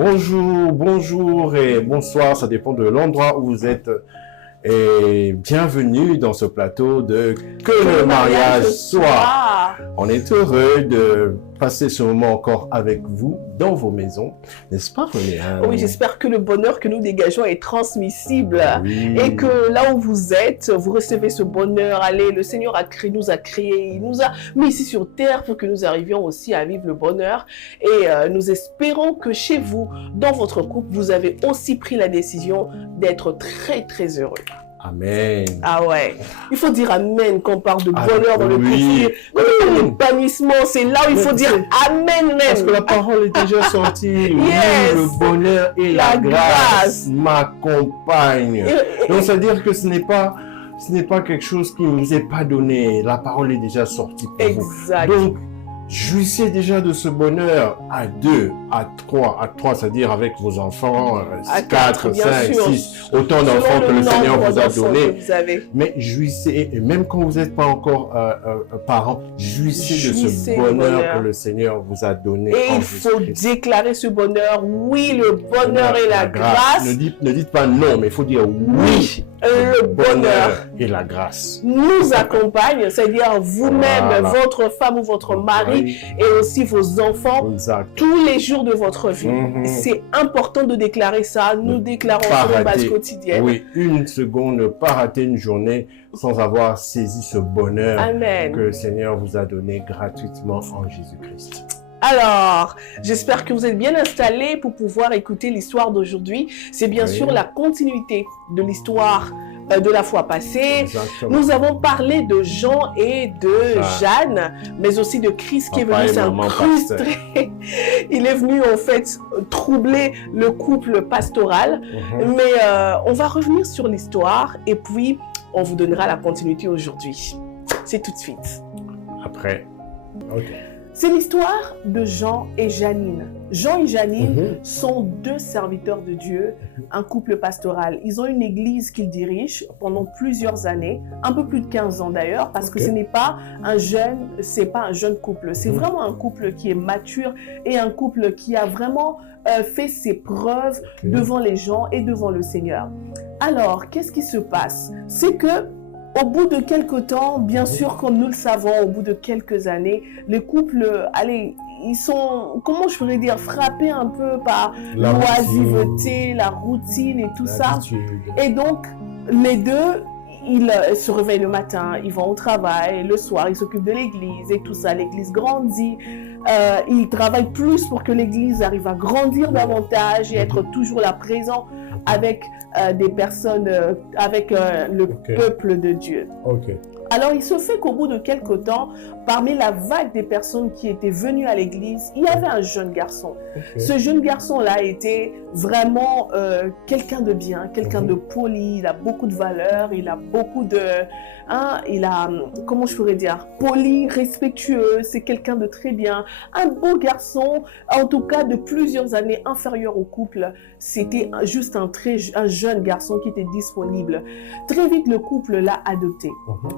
Bonjour et bonsoir, ça dépend de l'endroit où vous êtes. Et bienvenue dans ce plateau de Que le mariage soit. On est heureux de passer ce moment encore avec vous dans vos maisons, n'est-ce pas, René? Oui, j'espère que le bonheur que nous dégageons est transmissible et que là où vous êtes, vous recevez ce bonheur. Allez, le Seigneur nous a créés, il nous a mis ici sur terre pour que nous arrivions aussi à vivre le bonheur. Et nous espérons que chez vous, dans votre couple, vous avez aussi pris la décision d'être très, très heureux. Amen. Ah ouais, il faut dire amen quand on parle de bonheur dans le couple. L'épanouissement, c'est là où il faut dire amen même. Parce que la parole est déjà sortie. Yes. Oui, le bonheur et la grâce m'accompagnent. Donc, c'est-à-dire que ce n'est pas quelque chose qui ne vous est pas donné. La parole est déjà sortie pour exact. vous. Donc, jouissez déjà de ce bonheur à deux, à trois, c'est-à-dire avec vos enfants, à 4, 5, 6, autant d'enfants que le Seigneur vous a donné. Mais jouissez, et même quand vous n'êtes pas encore parents, jouissez de ce bonheur que le Seigneur vous a donné. Et il faut déclarer ce bonheur. Oui, le bonheur et la grâce. Ne dites pas non, mais il faut dire oui. Le bonheur et la grâce nous accompagne, c'est-à-dire vous-même, votre femme ou votre mari et aussi vos enfants, tous les jours de votre vie. C'est important de déclarer ça. Nous déclarons sur une base quotidienne. Oui, une seconde, ne pas rater une journée sans avoir saisi ce bonheur que le Seigneur vous a donné gratuitement en Jésus-Christ. Alors, j'espère que vous êtes bien installés pour pouvoir écouter l'histoire d'aujourd'hui. C'est bien sûr la continuité de l'histoire de la fois passée. Exactement. Nous avons parlé de Jean et de Jeanne, mais aussi de Christ qui est venu s'incrustrer. Il est venu en fait troubler le couple pastoral. Mais on va revenir sur l'histoire et puis on vous donnera la continuité aujourd'hui. C'est tout de suite. Après, ok. C'est l'histoire de Jean et Janine. Jean et Janine sont deux serviteurs de Dieu, un couple pastoral. Ils ont une église qu'ils dirigent pendant plusieurs années, un peu plus de 15 ans d'ailleurs, parce que ce n'est pas un jeune couple. C'est vraiment un couple qui est mature et un couple qui a vraiment fait ses preuves devant les gens et devant le Seigneur. Alors, qu'est-ce qui se passe? C'est que au bout de quelques temps, bien sûr, comme nous le savons, au bout de quelques années, les couples, ils sont, comment je pourrais dire, frappés un peu par l'oisiveté, la routine et tout ça. Et donc, les deux, ils se réveillent le matin, ils vont au travail, le soir, ils s'occupent de l'église et tout ça. L'église grandit. Ils travaillent plus pour que l'église arrive à grandir davantage et être toujours là présent avec des personnes, avec le peuple de Dieu. Alors, il se fait qu'au bout de quelques temps, parmi la vague des personnes qui étaient venues à l'église, il y avait un jeune garçon. Ce jeune garçon-là était vraiment quelqu'un de bien, quelqu'un de poli, il a beaucoup de valeurs, il a beaucoup de... comment je pourrais dire, poli, respectueux, c'est quelqu'un de très bien. Un beau garçon, en tout cas de plusieurs années inférieur au couple. C'était juste un jeune garçon qui était disponible. Très vite, le couple l'a adopté.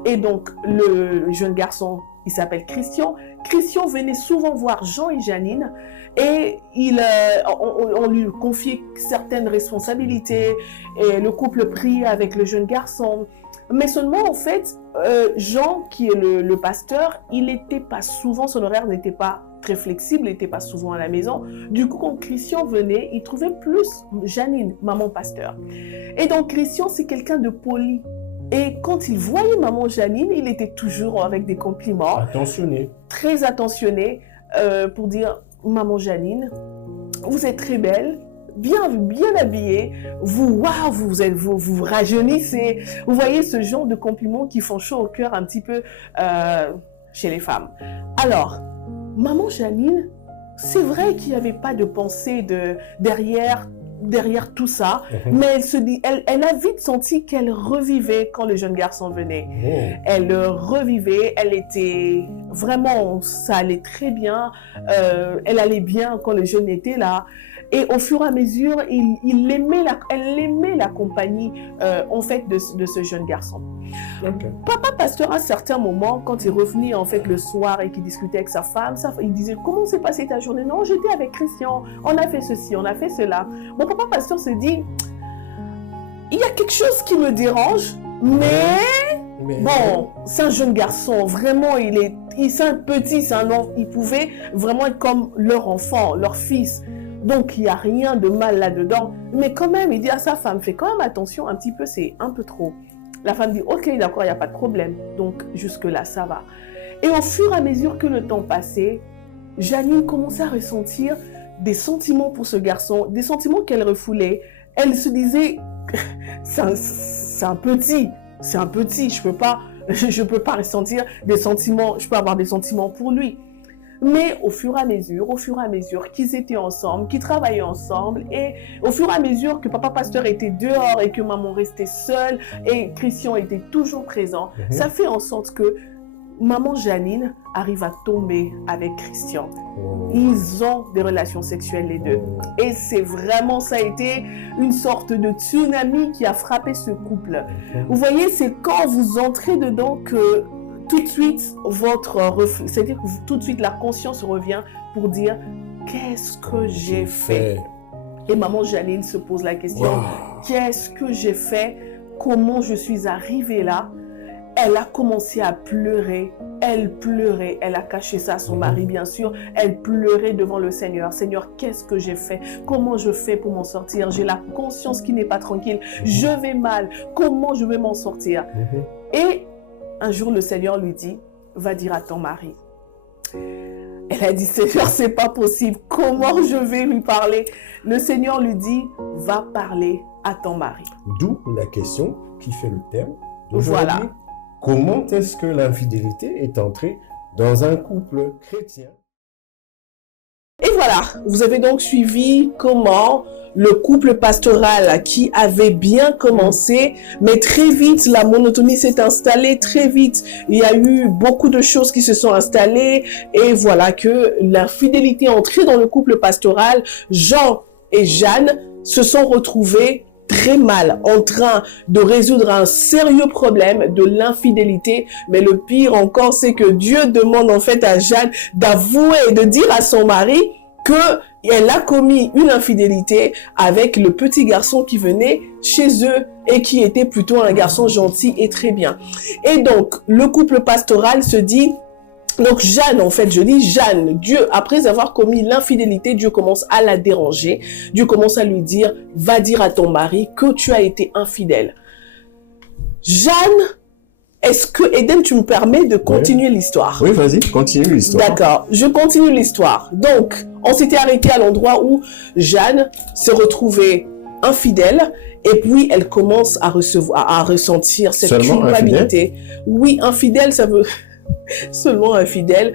Et donc, le jeune garçon, il s'appelle Christian. Christian venait souvent voir Jean et Janine et on lui confiait certaines responsabilités et le couple priait avec le jeune garçon. Mais seulement, en fait, Jean, qui est le pasteur, il n'était pas souvent, son horaire n'était pas très flexible, il n'était pas souvent à la maison. Du coup, quand Christian venait, il trouvait plus Janine, maman pasteur. Et donc, Christian, c'est quelqu'un de poli. Et quand il voyait maman Janine, il était toujours avec des compliments. Attentionné. Très attentionné pour dire « Maman Janine, vous êtes très belle, bien habillée, vous rajeunissez. » Vous voyez ce genre de compliments qui font chaud au cœur un petit peu chez les femmes. Alors, maman Janine, c'est vrai qu'il n'y avait pas de pensée derrière tout ça, mais elle a vite senti qu'elle revivait quand le jeune garçon venait. Elle revivait, elle était vraiment, ça allait très bien, elle allait bien quand le jeune était là. Et au fur et à mesure, elle aimait la compagnie, en fait, de ce jeune garçon. Ok. Papa pasteur, à un certain moment, quand il revenait, en fait, le soir et qu'il discutait avec sa femme, il disait, comment s'est passée ta journée? Non, j'étais avec Christian, on a fait ceci, on a fait cela. Mon papa pasteur se dit, il y a quelque chose qui me dérange, mais bon, c'est un jeune garçon, vraiment, c'est un petit, il pouvait vraiment être comme leur enfant, leur fils. Donc, il n'y a rien de mal là-dedans. Mais quand même, il dit à sa femme, fais quand même attention, un petit peu, c'est un peu trop. La femme dit, ok, d'accord, il n'y a pas de problème. Donc, jusque-là, ça va. Et au fur et à mesure que le temps passait, Janine commençait à ressentir des sentiments pour ce garçon, des sentiments qu'elle refoulait. Elle se disait, c'est un petit, je peux pas ressentir des sentiments, je peux avoir des sentiments pour lui. Mais au fur et à mesure qu'ils étaient ensemble, qu'ils travaillaient ensemble, et au fur et à mesure que papa pasteur était dehors et que maman restait seule et Christian était toujours présent, ça fait en sorte que maman Janine arrive à tomber avec Christian. Ils ont des relations sexuelles les deux. Et c'est vraiment, ça a été une sorte de tsunami qui a frappé ce couple. Vous voyez, c'est quand vous entrez dedans que tout de suite, c'est-à-dire que tout de suite la conscience revient pour dire qu'est-ce que j'ai fait? Et maman Janine se pose la question, qu'est-ce que j'ai fait? Comment je suis arrivée là? Elle a commencé à pleurer, elle a caché ça à son mari bien sûr, elle pleurait devant le Seigneur. Seigneur, qu'est-ce que j'ai fait? Comment je fais pour m'en sortir? J'ai la conscience qui n'est pas tranquille, je vais mal, comment je vais m'en sortir? Et un jour, le Seigneur lui dit, va dire à ton mari. Elle a dit, Seigneur, c'est pas possible. Comment je vais lui parler? Le Seigneur lui dit, va parler à ton mari. D'où la question qui fait le thème d'aujourd'hui. Voilà. Comment est-ce que l'infidélité est entrée dans un couple chrétien? Et voilà, vous avez donc suivi comment le couple pastoral qui avait bien commencé, mais très vite, la monotonie s'est installée, très vite, il y a eu beaucoup de choses qui se sont installées, et voilà que l'infidélité est entrée dans le couple pastoral. Jean et Jeanne se sont retrouvés très mal, en train de résoudre un sérieux problème de l'infidélité. Mais le pire encore, c'est que Dieu demande en fait à Jeanne d'avouer et de dire à son mari qu'elle a commis une infidélité avec le petit garçon qui venait chez eux et qui était plutôt un garçon gentil et très bien. Et donc, le couple pastoral se dit, donc Jeanne, en fait, je dis Jeanne, Dieu, après avoir commis l'infidélité, Dieu commence à la déranger. Dieu commence à lui dire, va dire à ton mari que tu as été infidèle. Jeanne, est-ce que, Eden, tu me permets de continuer l'histoire? Oui, vas-y, continue l'histoire. D'accord, je continue l'histoire. Donc, on s'était arrêté à l'endroit où Jeanne s'est retrouvée infidèle et puis elle commence à ressentir cette culpabilité. Oui, infidèle, ça veut... Seulement infidèle,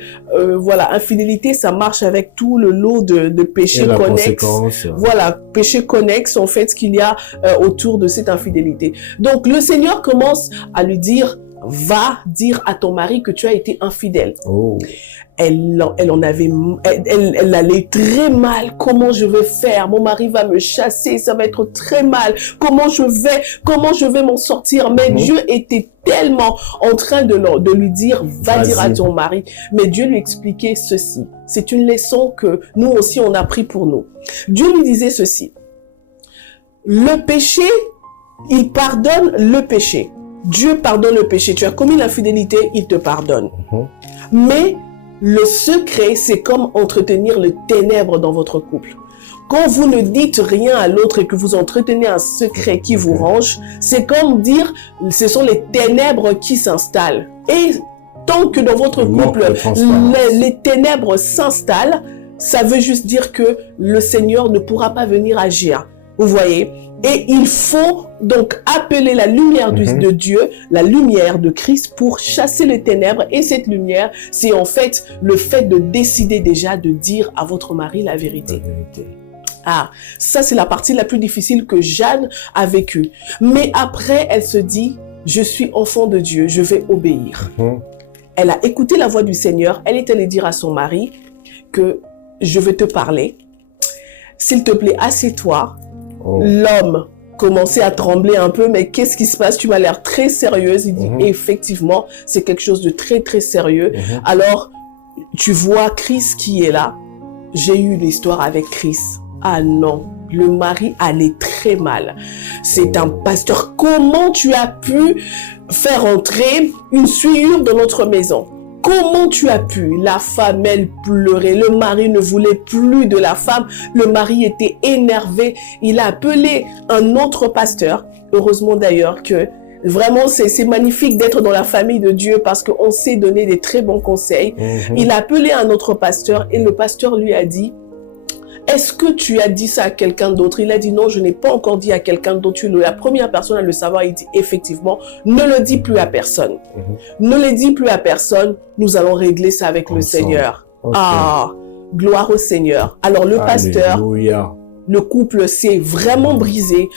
voilà, infidélité, ça marche avec tout le lot de péchés connexes. Voilà, péchés connexes en fait qu'il y a autour de cette infidélité. Donc le Seigneur commence à lui dire, va dire à ton mari que tu as été infidèle. Elle allait très mal. Comment je vais faire? Mon mari va me chasser, ça va être très mal. Comment je vais m'en sortir? Mais Dieu était tellement en train de lui dire, va dire à ton mari. Mais Dieu lui expliquait ceci. C'est une leçon que nous aussi on a pris pour nous. Dieu lui disait ceci. Le péché, il pardonne le péché. Dieu pardonne le péché. Tu as commis l'infidélité, il te pardonne. Mais le secret, c'est comme entretenir le ténèbre dans votre couple. Quand vous ne dites rien à l'autre et que vous entretenez un secret qui vous ronge, c'est comme dire, ce sont les ténèbres qui s'installent. Et tant que dans votre couple, les ténèbres s'installent, ça veut juste dire que le Seigneur ne pourra pas venir agir. Vous voyez? Et il faut donc appeler la lumière de Dieu, la lumière de Christ pour chasser les ténèbres. Et cette lumière, c'est en fait le fait de décider déjà de dire à votre mari la vérité. Ah, ça c'est la partie la plus difficile que Jeanne a vécue. Mais après, elle se dit, je suis enfant de Dieu, je vais obéir. Elle a écouté la voix du Seigneur, elle est allée dire à son mari que je vais te parler. s'il te plaît, assieds-toi. Oh. L'homme commençait à trembler un peu, mais qu'est-ce qui se passe? Tu m'as l'air très sérieuse. Il dit, effectivement, c'est quelque chose de très, très sérieux. Alors, tu vois Chris qui est là. J'ai eu l'histoire avec Chris. Ah non, le mari allait très mal. C'est un pasteur. Comment tu as pu faire entrer une souillure dans notre maison? Comment tu as pu? La femme, elle pleurait. Le mari ne voulait plus de la femme. Le mari était énervé. Il a appelé un autre pasteur. Heureusement d'ailleurs que vraiment, c'est magnifique d'être dans la famille de Dieu parce qu'on sait donner des très bons conseils. Il a appelé un autre pasteur et le pasteur lui a dit, est-ce que tu as dit ça à quelqu'un d'autre? Il a dit non, je n'ai pas encore dit à quelqu'un d'autre. Tu es la première personne à le savoir. Il dit effectivement, ne le dis plus à personne. Ne le dis plus à personne. Nous allons régler ça avec le Seigneur. Ah, gloire au Seigneur. Alors le pasteur, le couple s'est vraiment brisé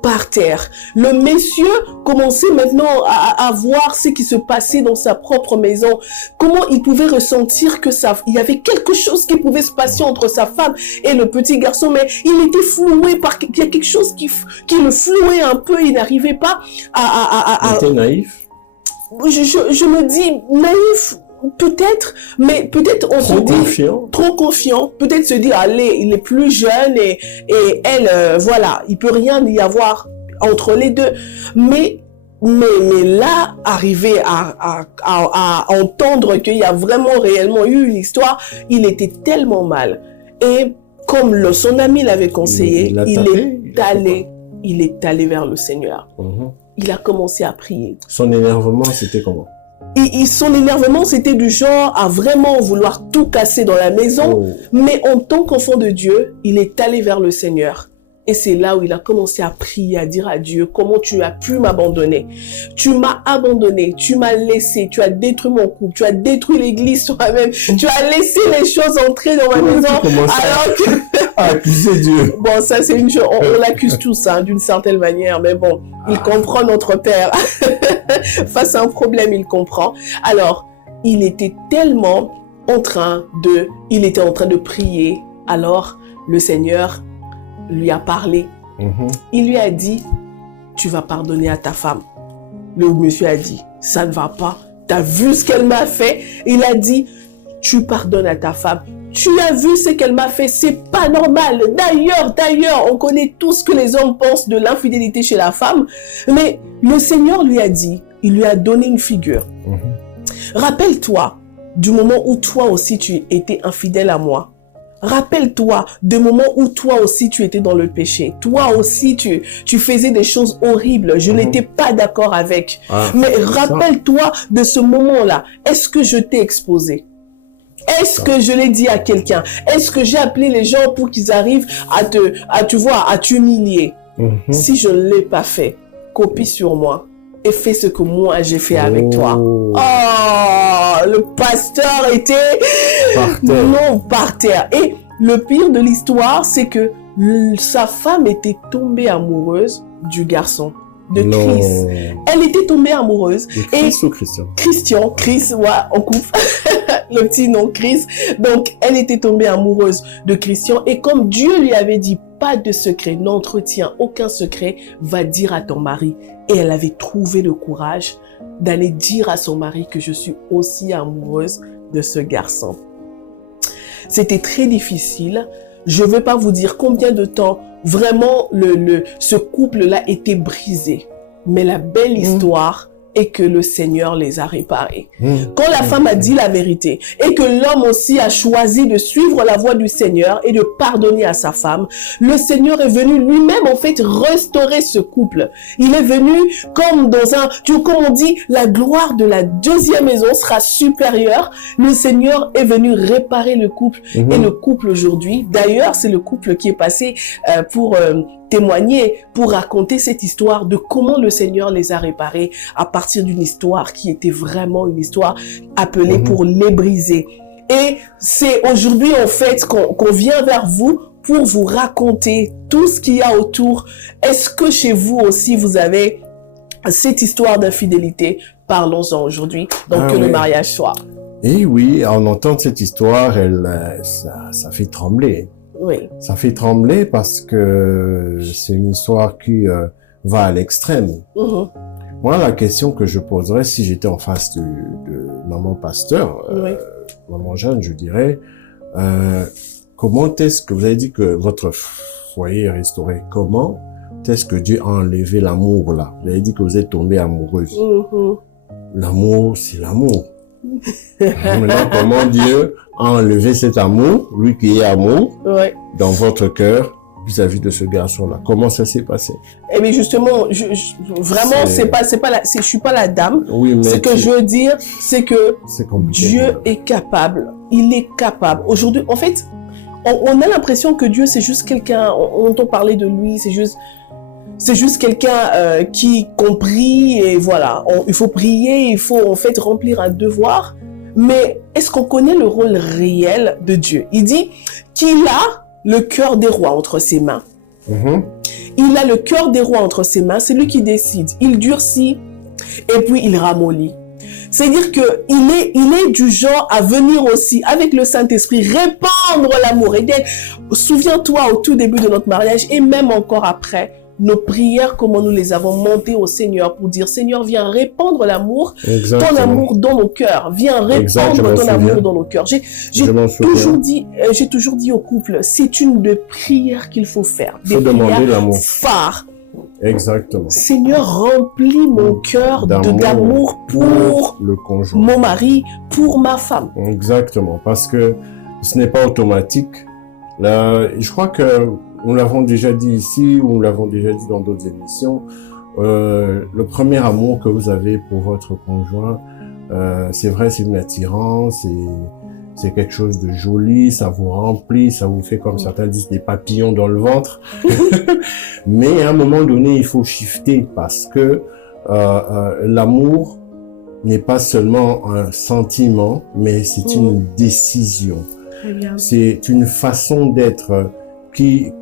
par terre. Le monsieur commençait maintenant à voir ce qui se passait dans sa propre maison. Comment il pouvait ressentir que il y avait quelque chose qui pouvait se passer entre sa femme et le petit garçon, mais il était floué par il y a quelque chose qui le flouait un peu. Il n'arrivait pas Il était naïf. Je me dis naïf. Peut-être, mais peut-être on se dit trop confiant. Peut-être se dire allez, il est plus jeune et elle, voilà, il peut rien y avoir entre les deux. Mais là, arriver à entendre qu'il y a vraiment réellement eu une histoire, il était tellement mal. Et comme son ami l'avait conseillé, il est allé vers le Seigneur. Il a commencé à prier. Son énervement, c'était comment? Son énervement, c'était du genre à vraiment vouloir tout casser dans la maison. Mais en tant qu'enfant de Dieu, il est allé vers le Seigneur. Et c'est là où il a commencé à prier, à dire à Dieu, comment tu as pu m'abandonner? Tu m'as abandonné, tu m'as laissé, tu as détruit mon couple, tu as détruit l'église toi-même, tu as laissé les choses entrer dans ma maison. Alors que... accuser Dieu. Bon, ça c'est une chose, on l'accuse tous hein, d'une certaine manière, mais bon, il comprend notre Père. Face à un problème, il comprend. Alors, il était tellement en train de prier. Alors, le Seigneur lui a parlé. Il lui a dit, tu vas pardonner à ta femme. Le monsieur a dit, ça ne va pas. Tu as vu ce qu'elle m'a fait? Il a dit, tu pardonnes à ta femme. Tu as vu ce qu'elle m'a fait, c'est pas normal. D'ailleurs, on connaît tout ce que les hommes pensent de l'infidélité chez la femme. Mais le Seigneur lui a dit, il lui a donné une figure. Rappelle-toi du moment où toi aussi tu étais infidèle à moi. Rappelle-toi des moments où toi aussi tu étais dans le péché. Toi aussi tu faisais des choses horribles. Je n'étais pas d'accord avec. Mais rappelle-toi de ce moment-là. Est-ce que je t'ai exposé? Est-ce que je l'ai dit à quelqu'un? Est-ce que j'ai appelé les gens pour qu'ils arrivent à t'humilier? Si je ne l'ai pas fait, copie sur moi et fais ce que moi j'ai fait avec toi. Oh, le pasteur était par terre. Et le pire de l'histoire, c'est que sa femme était tombée amoureuse du garçon, de Chris. Elle était tombée amoureuse. Chris ou Christian? Chris, ouais, on coupe le petit nom Chris. Donc, elle était tombée amoureuse de Christian. Et comme Dieu lui avait dit, pas de secret, n'entretiens aucun secret, va dire à ton mari. Et elle avait trouvé le courage d'aller dire à son mari que je suis aussi amoureuse de ce garçon. C'était très difficile. Je ne vais pas vous dire combien de temps vraiment ce couple-là était brisé. Mais la belle histoire est que le Seigneur les a réparés. Quand la femme a dit la vérité et que l'homme aussi a choisi de suivre la voie du Seigneur et de pardonner à sa femme, le Seigneur est venu lui-même en fait restaurer ce couple. Il est venu comme comme on dit, la gloire de la deuxième maison sera supérieure. Le Seigneur est venu réparer le couple et le couple aujourd'hui. D'ailleurs, c'est le couple qui est passé pour témoigner, pour raconter cette histoire de comment le Seigneur les a réparés à partir d'une histoire qui était vraiment une histoire appelée pour les briser. Et c'est aujourd'hui en fait qu'on vient vers vous pour vous raconter tout ce qu'il y a autour. Est-ce que chez vous aussi vous avez cette histoire d'infidélité? Parlons-en aujourd'hui, donc que le mariage soit. Et oui, en entendant cette histoire, ça fait trembler. Oui. Ça fait trembler parce que c'est une histoire qui va à l'extrême. Moi, la question que je poserais si j'étais en face de maman pasteur, maman Jeanne, je dirais, comment est-ce que vous avez dit que votre foyer est restauré? Comment est-ce que Dieu a enlevé l'amour là? Vous avez dit que vous êtes tombée amoureuse. L'amour, c'est l'amour. Maintenant, comment Dieu a enlevé cet amour, lui qui est amour, dans votre cœur vis-à-vis de ce garçon-là? Comment ça s'est passé? Eh bien, justement, vraiment, je suis pas la dame. Oui, mais ce que je veux dire, c'est que Dieu est capable. Il est capable. Aujourd'hui, en fait, on a l'impression que Dieu, c'est juste quelqu'un, on entend parler de lui, c'est juste quelqu'un qui compris et voilà. Il faut prier, il faut en fait remplir un devoir. Mais est-ce qu'on connaît le rôle réel de Dieu? Il dit qu'il a le cœur des rois entre ses mains. Il a le cœur des rois entre ses mains, c'est lui qui décide. Il durcit et puis il ramollit. C'est-à-dire qu'il est du genre à venir aussi avec le Saint-Esprit répandre l'amour. Et souviens-toi au tout début de notre mariage et même encore après, nos prières, comment nous les avons montées au Seigneur pour dire Seigneur, viens répandre l'amour, ton amour dans nos cœurs, viens répandre ton amour dans nos cœurs. J'ai toujours dit au couple, c'est une des prières qu'il faut faire. Des prières phares. Exactement. Seigneur, remplis mon cœur d'amour pour le conjoint, mon mari, pour ma femme. Exactement, parce que ce n'est pas automatique. Là, je crois que nous l'avons déjà dit ici, ou nous l'avons déjà dit dans d'autres émissions, le premier amour que vous avez pour votre conjoint, c'est vrai, c'est une attirance, c'est quelque chose de joli, ça vous remplit, ça vous fait, comme certains disent, des papillons dans le ventre. Mais à un moment donné, il faut shifter parce que l'amour n'est pas seulement un sentiment, mais c'est une décision. C'est une façon d'être qui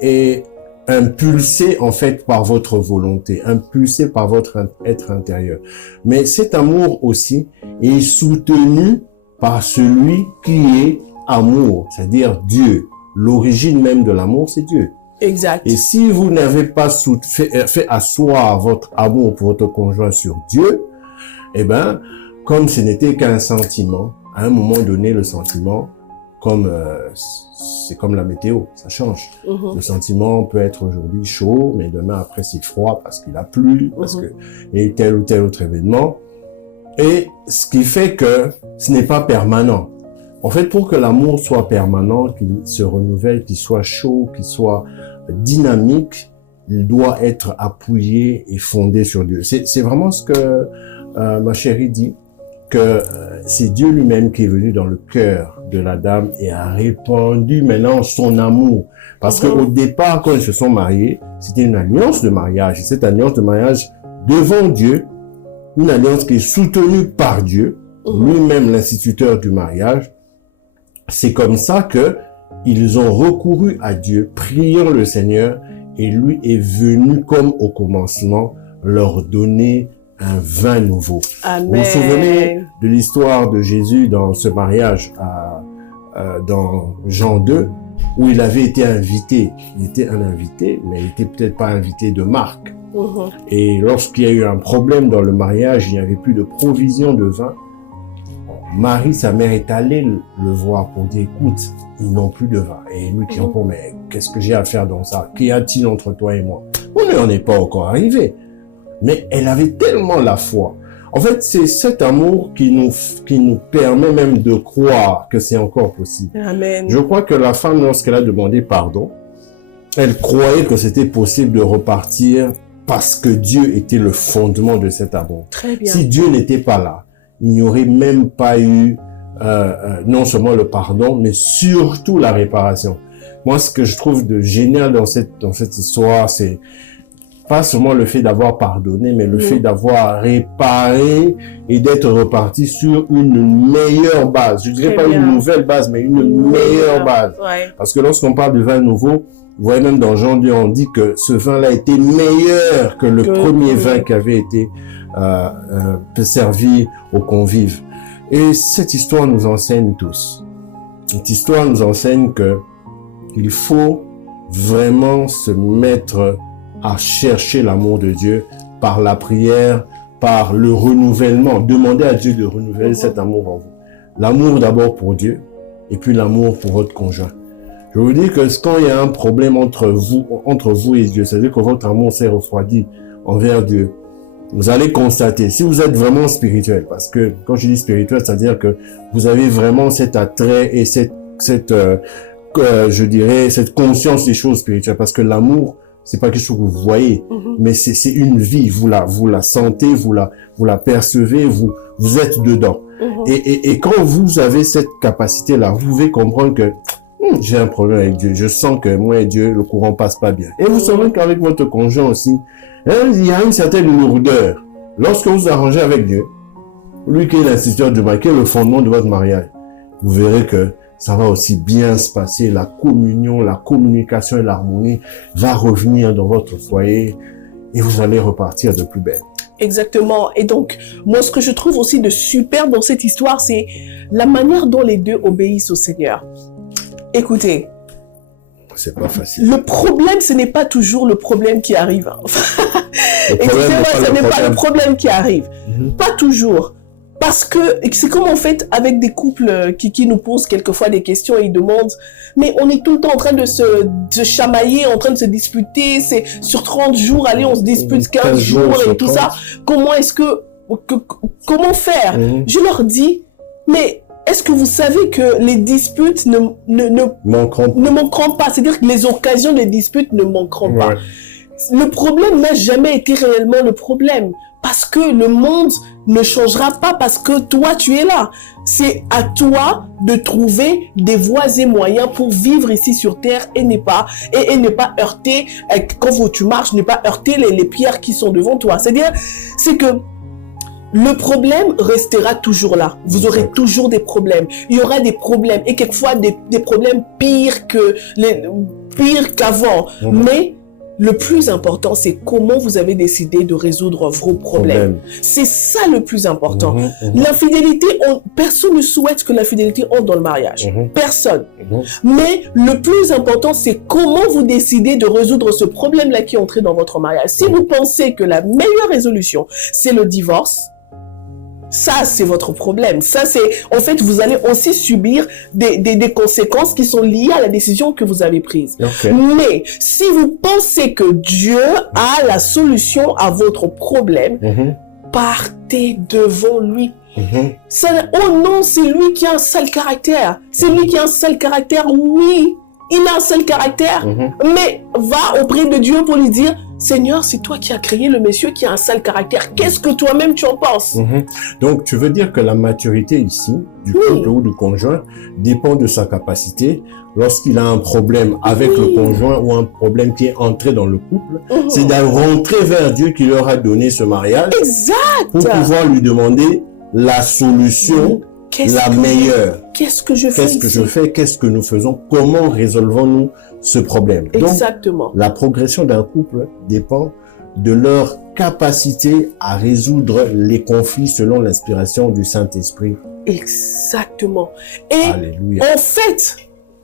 est impulsée en fait par votre volonté, impulsée par votre être intérieur. Mais cet amour aussi est soutenu par celui qui est amour, c'est-à-dire Dieu. L'origine même de l'amour, c'est Dieu. Exact. Et si vous n'avez pas fait asseoir votre amour pour votre conjoint sur Dieu, eh ben, comme ce n'était qu'un sentiment, à un moment donné, le sentiment, c'est comme la météo, ça change. Le sentiment peut être aujourd'hui chaud, mais demain après c'est froid parce qu'il a plu, parce que il y a eu tel ou tel autre événement. Et ce qui fait que ce n'est pas permanent. En fait, pour que l'amour soit permanent, qu'il se renouvelle, qu'il soit chaud, qu'il soit dynamique, il doit être appuyé et fondé sur Dieu. C'est vraiment ce que ma chérie dit, que c'est Dieu lui-même qui est venu dans le cœur de la dame et a répandu maintenant son amour. Parce qu'au départ, quand ils se sont mariés, c'était une alliance de mariage. Et cette alliance de mariage devant Dieu, une alliance qui est soutenue par Dieu, lui-même l'instituteur du mariage. C'est comme ça que ils ont recouru à Dieu, priant le Seigneur, et lui est venu comme au commencement leur donner un vin nouveau. Amen. Vous vous souvenez de l'histoire de Jésus dans ce mariage dans Jean 2, où il avait été invité. Il était un invité, mais il n'était peut-être pas invité de marque. Et lorsqu'il y a eu un problème dans le mariage, il n'y avait plus de provision de vin. Marie, sa mère, est allée le voir pour dire, écoute, ils n'ont plus de vin. Et lui qui répond, mais qu'est-ce que j'ai à faire dans ça? Qu'y a-t-il entre toi et moi? On n'en est pas encore arrivé. Mais elle avait tellement la foi. En fait, c'est cet amour qui nous permet même de croire que c'est encore possible. Amen. Je crois que la femme, lorsqu'elle a demandé pardon, elle croyait que c'était possible de repartir parce que Dieu était le fondement de cet amour. Très bien. Si Dieu n'était pas là, il n'y aurait même pas eu non seulement le pardon, mais surtout la réparation. Moi, ce que je trouve de génial dans cette histoire, c'est pas seulement le fait d'avoir pardonné, mais le fait d'avoir réparé et d'être reparti sur une meilleure base. Je dirais pas une nouvelle base, mais une meilleure base. Ouais. Parce que lorsqu'on parle de vin nouveau, vous voyez même dans Jean 2, on dit que ce vin-là était meilleur que le premier vin qui avait été servi aux convives. Et cette histoire nous enseigne tous. Cette histoire nous enseigne que il faut vraiment se mettre à chercher l'amour de Dieu par la prière, par le renouvellement. Demandez à Dieu de renouveler cet amour en vous. L'amour d'abord pour Dieu et puis l'amour pour votre conjoint. Je vous dis que quand il y a un problème entre vous et Dieu, c'est-à-dire que votre amour s'est refroidi envers Dieu, vous allez constater, si vous êtes vraiment spirituel, parce que quand je dis spirituel, c'est-à-dire que vous avez vraiment cet attrait et cette conscience des choses spirituelles, parce que l'amour, c'est pas quelque chose que vous voyez, mais c'est une vie, vous la sentez, vous la percevez, vous êtes dedans. Et quand vous avez cette capacité-là, vous pouvez comprendre que j'ai un problème avec Dieu, je sens que moi et Dieu, le courant passe pas bien. Et vous savez qu'avec votre conjoint aussi, il y a une certaine lourdeur. Lorsque vous arrangez avec Dieu, lui qui est l'instituteur du mariage, qui est le fondement de votre mariage, vous verrez que ça va aussi bien se passer. La communion, la communication et l'harmonie va revenir dans votre foyer et vous allez repartir de plus belle. Exactement. Et donc, moi, ce que je trouve aussi de super dans cette histoire, c'est la manière dont les deux obéissent au Seigneur. Écoutez, c'est pas facile. Le problème, ce n'est pas toujours le problème qui arrive. Excusez-moi, ce n'est pas le problème qui arrive. Pas toujours. Parce que c'est comme en fait avec des couples qui nous posent quelquefois des questions et ils demandent, mais on est tout le temps en train de se chamailler, en train de se disputer, c'est sur 30 jours, allez, on se dispute 15 jours et tout ça. Comment est-ce comment faire? Je leur dis, mais est-ce que vous savez que les disputes ne manqueront pas? C'est-à-dire que les occasions de disputes ne manqueront pas. Le problème n'a jamais été réellement le problème. Parce que le monde ne changera pas parce que toi, tu es là. C'est à toi de trouver des voies et moyens pour vivre ici sur Terre et ne pas heurter, quand tu marches, ne pas heurter les pierres qui sont devant toi. C'est-à-dire, c'est que le problème restera toujours là. Vous aurez toujours des problèmes. Il y aura des problèmes et quelquefois des problèmes pires qu'avant. Mais le plus important, c'est comment vous avez décidé de résoudre vos problèmes. C'est ça le plus important. L'infidélité, personne ne souhaite que l'infidélité entre dans le mariage. Personne. Mais le plus important, c'est comment vous décidez de résoudre ce problème-là qui est entré dans votre mariage. Si vous pensez que la meilleure résolution, c'est le divorce, ça, c'est votre problème. Ça, c'est, en fait, vous allez aussi subir des conséquences qui sont liées à la décision que vous avez prise. Mais si vous pensez que Dieu a la solution à votre problème, partez devant lui. Oh non, c'est lui qui a un sale caractère. C'est lui qui a un sale caractère, oui. Il a un seul caractère, mais va auprès de Dieu pour lui dire, Seigneur, c'est toi qui as créé le monsieur qui a un sale caractère. Qu'est-ce que toi-même tu en penses? Donc, tu veux dire que la maturité ici, du couple ou du conjoint, dépend de sa capacité. Lorsqu'il a un problème avec le conjoint ou un problème qui est entré dans le couple, c'est de rentrer vers Dieu qui leur a donné ce mariage. Exact. Pour pouvoir lui demander la solution la meilleure. Qu'est-ce que je fais? Qu'est-ce que je fais? Qu'est-ce que nous faisons? Comment résolvons-nous ce problème? Exactement. Donc, la progression d'un couple dépend de leur capacité à résoudre les conflits selon l'inspiration du Saint-Esprit. Exactement. Et Alléluia. En fait,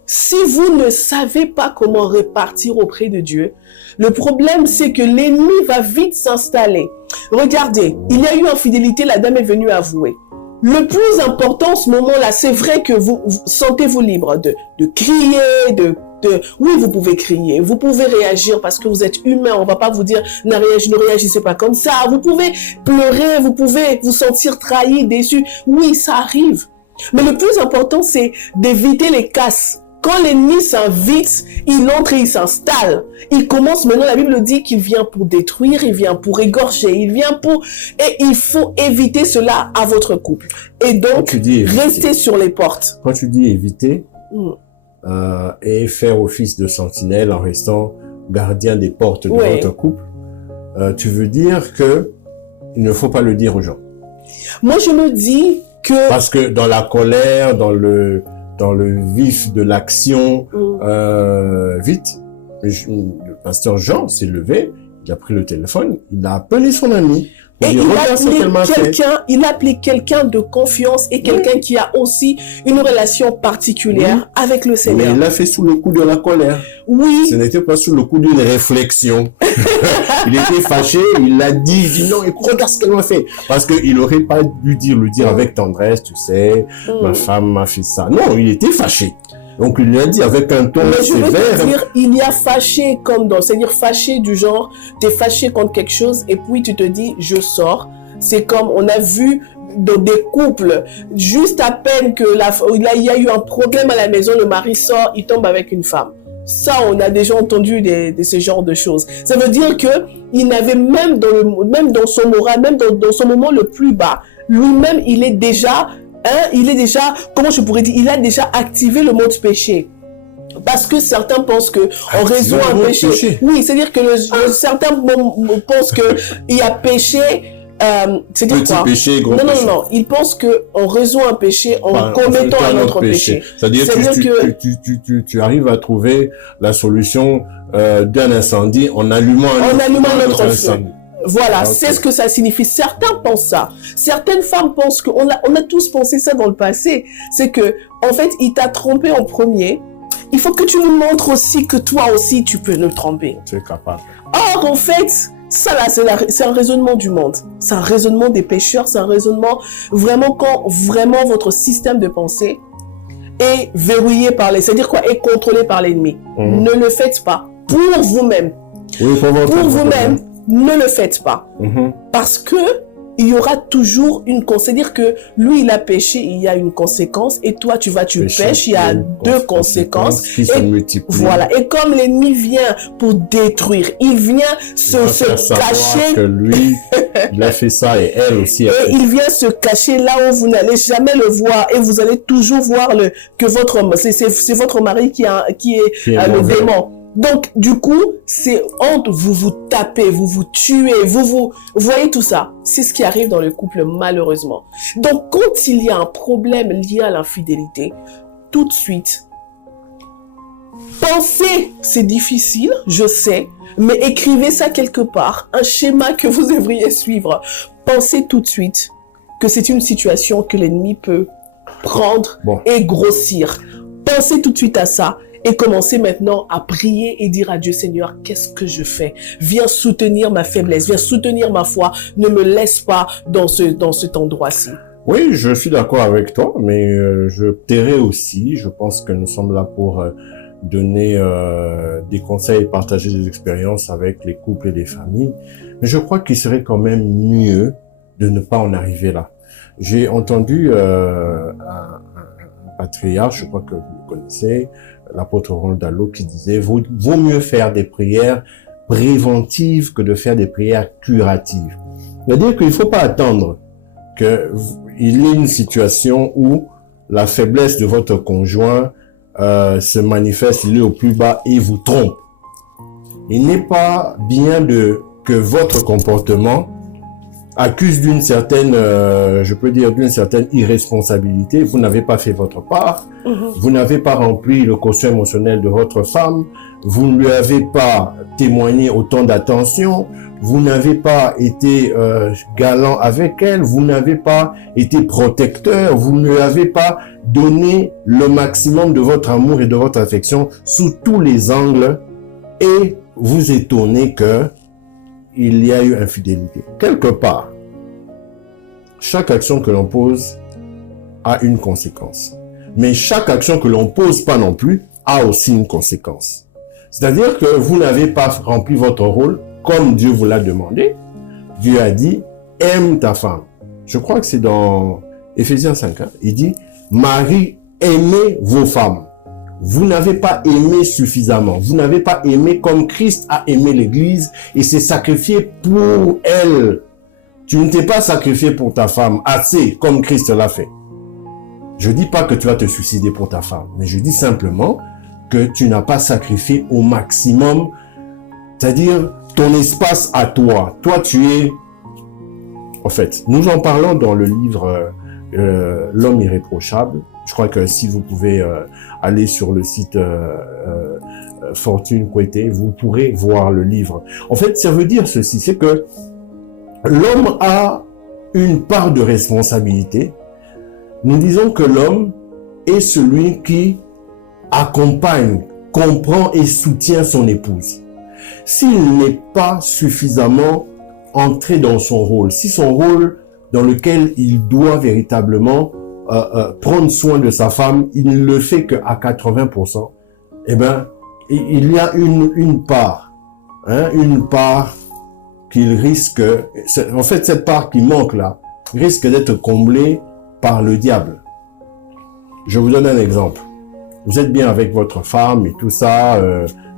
si vous ne savez pas comment repartir auprès de Dieu, le problème c'est que l'ennemi va vite s'installer. Regardez, il y a eu infidélité, la dame est venue avouer. Le plus important en ce moment-là, c'est vrai que vous sentez-vous libre de crier, oui, vous pouvez crier, vous pouvez réagir parce que vous êtes humain, on va pas vous dire ne réagissez pas comme ça, vous pouvez pleurer, vous pouvez vous sentir trahi, déçu, oui, ça arrive. Mais le plus important, c'est d'éviter les casses. Quand l'ennemi s'invite, il entre et il s'installe. Il commence, maintenant la Bible dit qu'il vient pour détruire, il vient pour égorger, il vient pour... Et il faut éviter cela à votre couple. Et donc, restez sur les portes. Quand tu dis éviter, et faire office de sentinelle en restant gardien des portes de votre couple, tu veux dire que il ne faut pas le dire aux gens. Moi, je me dis que... Parce que dans la colère, dans le vif de l'action, vite, le pasteur Jean s'est levé, il a pris le téléphone, il a appelé son ami Et il a appelé quelqu'un de confiance et quelqu'un qui a aussi une relation particulière avec le Seigneur. Mais il l'a fait sous le coup de la colère. Oui. Ce n'était pas sous le coup d'une réflexion. Il était fâché, il l'a dit, il dit non, écoute, regarde ce qu'elle m'a fait. Parce qu'il n'aurait pas dû le dire avec tendresse, tu sais, ma femme m'a fait ça. Non, il était fâché. Donc il lui a dit avec un ton sévère. Je veux te dire, il y a fâché comme dans, c'est-à-dire fâché du genre, t'es fâché contre quelque chose et puis tu te dis, je sors. C'est comme on a vu dans des couples, juste à peine que il y a eu un problème à la maison, le mari sort, il tombe avec une femme. Ça, on a déjà entendu de ce genre de choses. Ça veut dire que il n'avait même dans son moral, même dans son moment le plus bas, lui-même, il est déjà, comment je pourrais dire, il a déjà activé le mode péché. Parce que certains pensent que en raison d'un péché. Oui, c'est-à-dire que certains pensent que il y a péché. C'est dire petit quoi? Péché, gros péché. Non. Ils pensent que en raison d'un péché, en commettant un autre péché. C'est-à-dire que tu arrives à trouver la solution d'un incendie en allumant un autre incendie. Voilà, c'est ce que ça signifie. Certains pensent ça. Certaines femmes pensent qu'on a tous pensé ça dans le passé. C'est que, en fait, il t'a trompé en premier. Il faut que tu nous montres aussi que toi aussi, tu peux nous tromper. Tu es capable. Or, en fait, ça là, c'est un raisonnement du monde. C'est un raisonnement des pécheurs. C'est un raisonnement vraiment quand vraiment votre système de pensée est verrouillé par c'est-à-dire quoi, est contrôlé par l'ennemi. Ne le faites pas. Pour vous-même. Oui, pour vous-même. Ne le faites pas. Parce que il y aura toujours une conséquence. C'est-à-dire que lui, il a péché, il y a une conséquence. Et toi, tu pêches, il y a deux conséquences. Qui se multiplient. Voilà. Et comme l'ennemi vient pour détruire, il vient se cacher. Que lui, il a fait ça et elle aussi a fait. Et il vient se cacher là où vous n'allez jamais le voir. Et vous allez toujours voir que c'est votre mari qui est le démon. Donc, du coup, c'est honte, vous vous tapez, vous vous tuez, vous voyez tout ça. C'est ce qui arrive dans le couple, malheureusement. Donc, quand il y a un problème lié à l'infidélité, tout de suite, pensez, c'est difficile, je sais, mais écrivez ça quelque part, un schéma que vous devriez suivre. Pensez tout de suite que c'est une situation que l'ennemi peut prendre et grossir. Pensez tout de suite à ça. Et commencez maintenant à prier et dire à Dieu, Seigneur, qu'est-ce que je fais? Viens soutenir ma faiblesse, viens soutenir ma foi. Ne me laisse pas dans cet endroit-ci. Oui, je suis d'accord avec toi, mais je tairai aussi. Je pense que nous sommes là pour donner des conseils et partager des expériences avec les couples et les familles. Mais je crois qu'il serait quand même mieux de ne pas en arriver là. J'ai entendu un patriarche, je crois que vous le connaissez, l'apôtre Ronald qui disait vaut mieux faire des prières préventives que de faire des prières curatives. C'est-à-dire qu'il ne faut pas attendre qu'il y ait une situation où la faiblesse de votre conjoint se manifeste, il est au plus bas et vous trompe. Il n'est pas bien que votre comportement accuse d'une certaine, je peux dire, d'une certaine irresponsabilité. Vous n'avez pas fait votre part. Vous n'avez pas rempli le quotient émotionnel de votre femme. Vous ne lui avez pas témoigné autant d'attention. Vous n'avez pas été galant avec elle. Vous n'avez pas été protecteur. Vous ne lui avez pas donné le maximum de votre amour et de votre affection sous tous les angles. Et vous étonnez que il y a eu infidélité. Quelque part, chaque action que l'on pose a une conséquence. Mais chaque action que l'on pose pas non plus a aussi une conséquence. C'est-à-dire que vous n'avez pas rempli votre rôle comme Dieu vous l'a demandé. Dieu a dit, aime ta femme. Je crois que c'est dans Éphésiens 5. Il dit, Marie, aimez vos femmes. Vous n'avez pas aimé suffisamment. Vous n'avez pas aimé comme Christ a aimé l'Église et s'est sacrifié pour elle. Tu ne t'es pas sacrifié pour ta femme assez comme Christ l'a fait. Je dis pas que tu vas te suicider pour ta femme, mais je dis simplement que tu n'as pas sacrifié au maximum, c'est-à-dire ton espace à toi. Toi, tu es... En fait, nous en parlons dans le livre L'homme irréprochable. Je crois que si vous pouvez aller sur le site Fortune Kouété, vous pourrez voir le livre. En fait, ça veut dire ceci, c'est que l'homme a une part de responsabilité. Nous disons que l'homme est celui qui accompagne, comprend et soutient son épouse. S'il n'est pas suffisamment entré dans son rôle, si son rôle dans lequel il doit véritablement prendre soin de sa femme, il ne le fait qu'à 80%, eh ben, il y a une part qu'il risque, en fait, cette part qui manque là, risque d'être comblée par le diable. Je vous donne un exemple. Vous êtes bien avec votre femme et tout ça,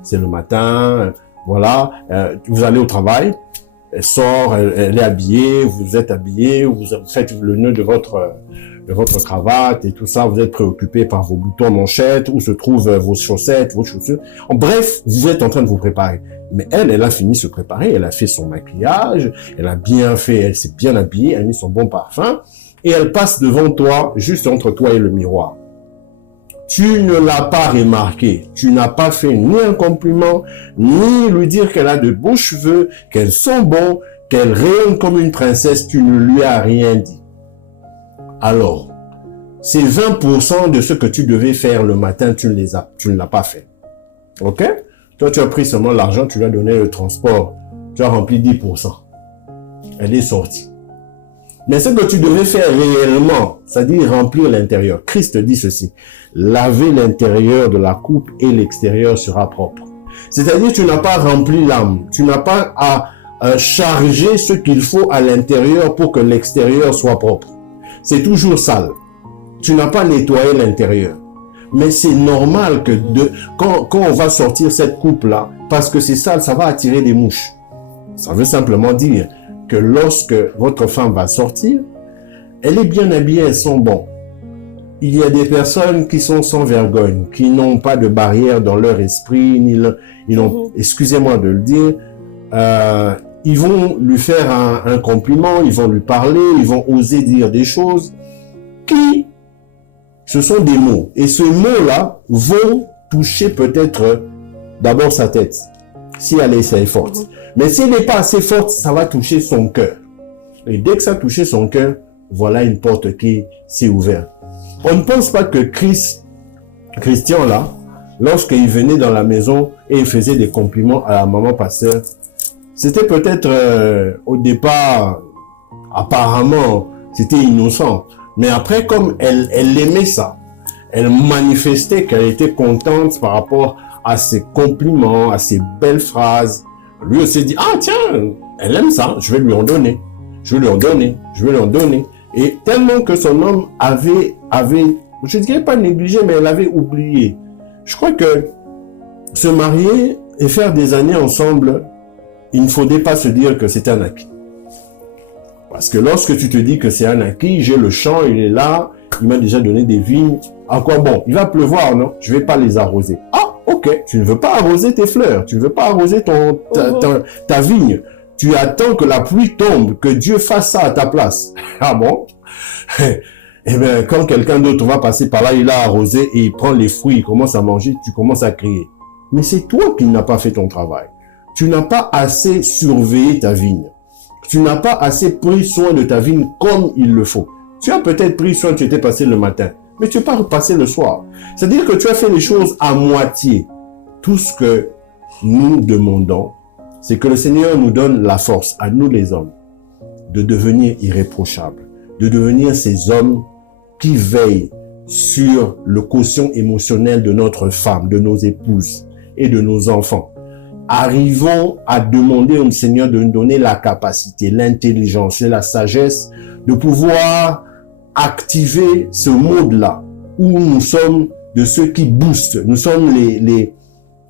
c'est le matin, voilà, vous allez au travail, elle sort, elle est habillée, vous êtes habillé, vous faites le nœud de votre cravate et tout ça, vous êtes préoccupé par vos boutons manchettes, où se trouvent vos chaussettes, vos chaussures. Bref, vous êtes en train de vous préparer. Mais elle a fini de se préparer, elle a fait son maquillage, elle a bien fait, elle s'est bien habillée, elle a mis son bon parfum, et elle passe devant toi, juste entre toi et le miroir. Tu ne l'as pas remarqué, tu n'as pas fait ni un compliment, ni lui dire qu'elle a de beaux cheveux, qu'elles sont bons, qu'elle rayonne comme une princesse, tu ne lui as rien dit. Alors, ces 20% de ce que tu devais faire le matin, tu ne l'as pas fait. Ok? Toi, tu as pris seulement l'argent, tu lui as donné le transport, tu as rempli 10%. Elle est sortie. Mais ce que tu devais faire réellement, c'est-à-dire remplir l'intérieur. Christ dit ceci, laver l'intérieur de la coupe et l'extérieur sera propre. C'est-à-dire tu n'as pas rempli l'âme, tu n'as pas à charger ce qu'il faut à l'intérieur pour que l'extérieur soit propre. C'est toujours sale. Tu n'as pas nettoyé l'intérieur. Mais c'est normal que quand on va sortir cette coupe-là, parce que c'est sale, ça va attirer des mouches. Ça veut simplement dire que lorsque votre femme va sortir, elle est bien habillée, elles sont bons. Il y a des personnes qui sont sans vergogne, qui n'ont pas de barrière dans leur esprit, ils n'ont, excusez-moi de le dire, ils vont lui faire un compliment, ils vont lui parler, ils vont oser dire des choses qui, ce sont des mots. Et ces mots-là vont toucher peut-être d'abord sa tête, si elle est assez forte. Mais si elle n'est pas assez forte, ça va toucher son cœur. Et dès que ça a touché son cœur, voilà une porte qui s'est ouverte. On ne pense pas que Christian là, lorsqu'il venait dans la maison et il faisait des compliments à la maman pasteur, c'était peut-être au départ, apparemment, c'était innocent. Mais après, comme elle aimait ça, elle manifestait qu'elle était contente par rapport à ses compliments, à ses belles phrases. Lui aussi s'est dit, ah tiens, elle aime ça, je vais lui en donner. Je vais lui en donner, je vais lui en donner. Et tellement que son homme avait, je ne dirais pas négligé, mais elle avait oublié. Je crois que se marier et faire des années ensemble, il ne faudrait pas se dire que c'est un acquis. Parce que lorsque tu te dis que c'est un acquis, j'ai le champ, il est là, il m'a déjà donné des vignes. À quoi bon? Il va pleuvoir, non? Je vais pas les arroser. Ah, ok, tu ne veux pas arroser tes fleurs, tu ne veux pas arroser ta vigne. Tu attends que la pluie tombe, que Dieu fasse ça à ta place. Ah bon? Eh bien, quand quelqu'un d'autre va passer par là, il a arrosé et il prend les fruits, il commence à manger, tu commences à crier. Mais c'est toi qui n'as pas fait ton travail. Tu n'as pas assez surveillé ta vigne. Tu n'as pas assez pris soin de ta vigne comme il le faut. Tu as peut-être pris soin, tu étais passé le matin, mais tu n'es pas repassé le soir. C'est-à-dire que tu as fait les choses à moitié. Tout ce que nous demandons, c'est que le Seigneur nous donne la force, à nous les hommes, de devenir irréprochables, de devenir ces hommes qui veillent sur le quotient émotionnel de notre femme, de nos épouses et de nos enfants. Arrivons à demander au Seigneur de nous donner la capacité, l'intelligence et la sagesse de pouvoir activer ce mode-là où nous sommes de ceux qui boostent. Nous sommes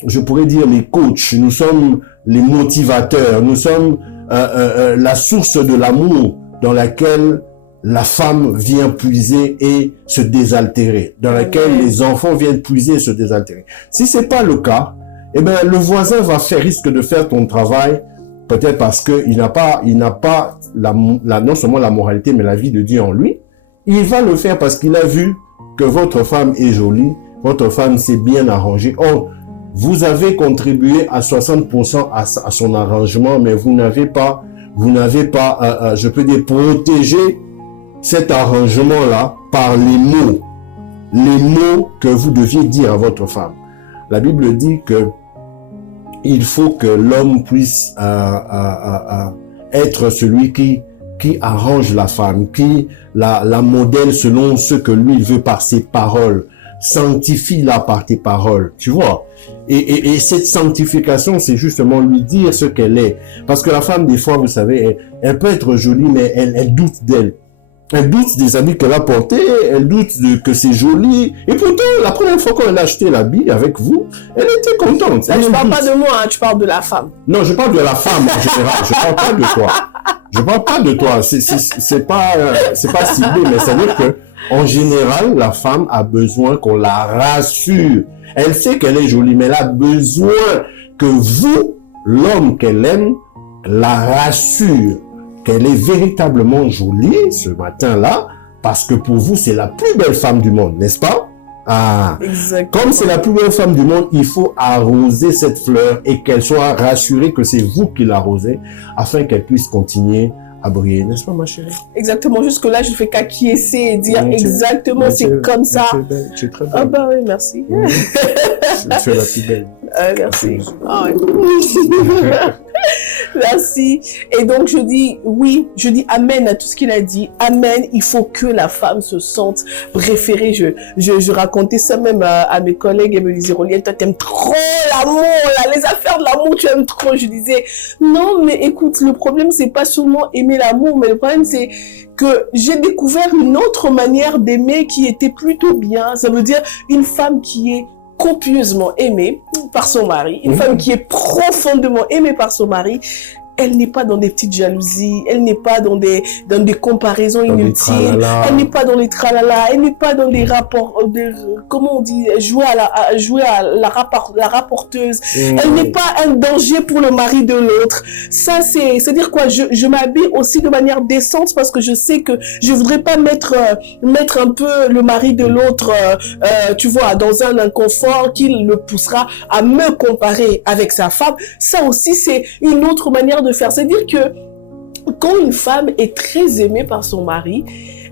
je pourrais dire les coachs, nous sommes les motivateurs, nous sommes la source de l'amour dans laquelle la femme vient puiser et se désaltérer, dans laquelle les enfants viennent puiser et se désaltérer. Si c'est pas le cas, eh ben, le voisin risque de faire ton travail, peut-être parce qu'il n'a pas non seulement la moralité, mais la vie de Dieu en lui. Il va le faire parce qu'il a vu que votre femme est jolie, votre femme s'est bien arrangée. Oh, vous avez contribué à 60% à son arrangement, mais vous n'avez pas vous n'avez pas, je peux dire, protégé cet arrangement-là par les mots que vous deviez dire à votre femme. La Bible dit que il faut que l'homme puisse être celui qui arrange la femme, qui la modèle selon ce que lui veut par ses paroles. Sanctifie-la par tes paroles, tu vois. Et cette sanctification, c'est justement lui dire ce qu'elle est. Parce que la femme, des fois, vous savez, elle peut être jolie, mais elle doute d'elle. Elle doute des habits qu'elle a portés, elle doute que c'est joli. Et pourtant, la première fois qu'on a acheté l'habit avec vous, elle était contente. Là, tu parles pas de moi, hein, tu parles de la femme. Non, je parle de la femme en général. Je parle pas de toi. Je parle pas de toi. C'est pas ciblé, mais ça veut dire que en général, la femme a besoin qu'on la rassure. Elle sait qu'elle est jolie, mais elle a besoin que vous, l'homme qu'elle aime, la rassure qu'elle est véritablement jolie ce matin-là, parce que pour vous, c'est la plus belle femme du monde, n'est-ce pas? Ah, exactement. Comme c'est la plus belle femme du monde, il faut arroser cette fleur et qu'elle soit rassurée que c'est vous qui l'arrosez, afin qu'elle puisse continuer à briller, n'est-ce pas, ma chérie? Exactement. Jusque-là, je ne fais qu'acquiescer et dire exactement, c'est comme ça. Tu es très belle. Ah bah oui, merci. Tu es la plus belle. Merci. Ah, ouais. Merci. Et donc, je dis oui, je dis amen à tout ce qu'il a dit. Amen. Il faut que la femme se sente préférée. Je racontais ça même à mes collègues et me disaient, Rolienne, toi, t'aimes trop l'amour, là, les affaires de l'amour, tu aimes trop. Je disais, non, mais écoute, le problème, c'est pas seulement aimer l'amour, mais le problème, c'est que j'ai découvert une autre manière d'aimer qui était plutôt bien. Ça veut dire une femme qui est copieusement aimée par son mari, une femme qui est profondément aimée par son mari. Elle n'est pas dans des petites jalousies, elle n'est pas dans des comparaisons inutiles, elle n'est pas dans les tralala, elle n'est pas dans des rapports, comment on dit, jouer à la rapporteuse. Elle n'est pas un danger pour le mari de l'autre. Ça, c'est-à-dire quoi? Je m'habille aussi de manière décente parce que je sais que je voudrais pas mettre un peu le mari de l'autre, tu vois, dans un inconfort qui le poussera à me comparer avec sa femme. Ça aussi, c'est une autre manière de faire. C'est-à-dire que quand une femme est très aimée par son mari,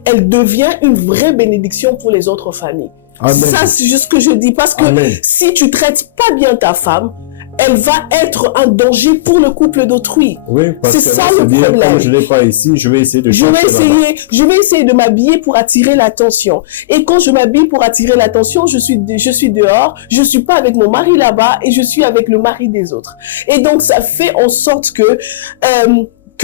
elle devient une vraie bénédiction pour les autres familles. Amen. Ça, c'est juste ce que je dis. Parce que si tu traites pas bien ta femme, elle va être un danger pour le couple d'autrui. Oui, parce c'est ça le problème. Comme je l'ai pas ici, je vais essayer de je vais essayer de m'habiller pour attirer l'attention. Et quand je m'habille pour attirer l'attention, je suis dehors, je suis pas avec mon mari là-bas et je suis avec le mari des autres. Et donc, ça fait en sorte que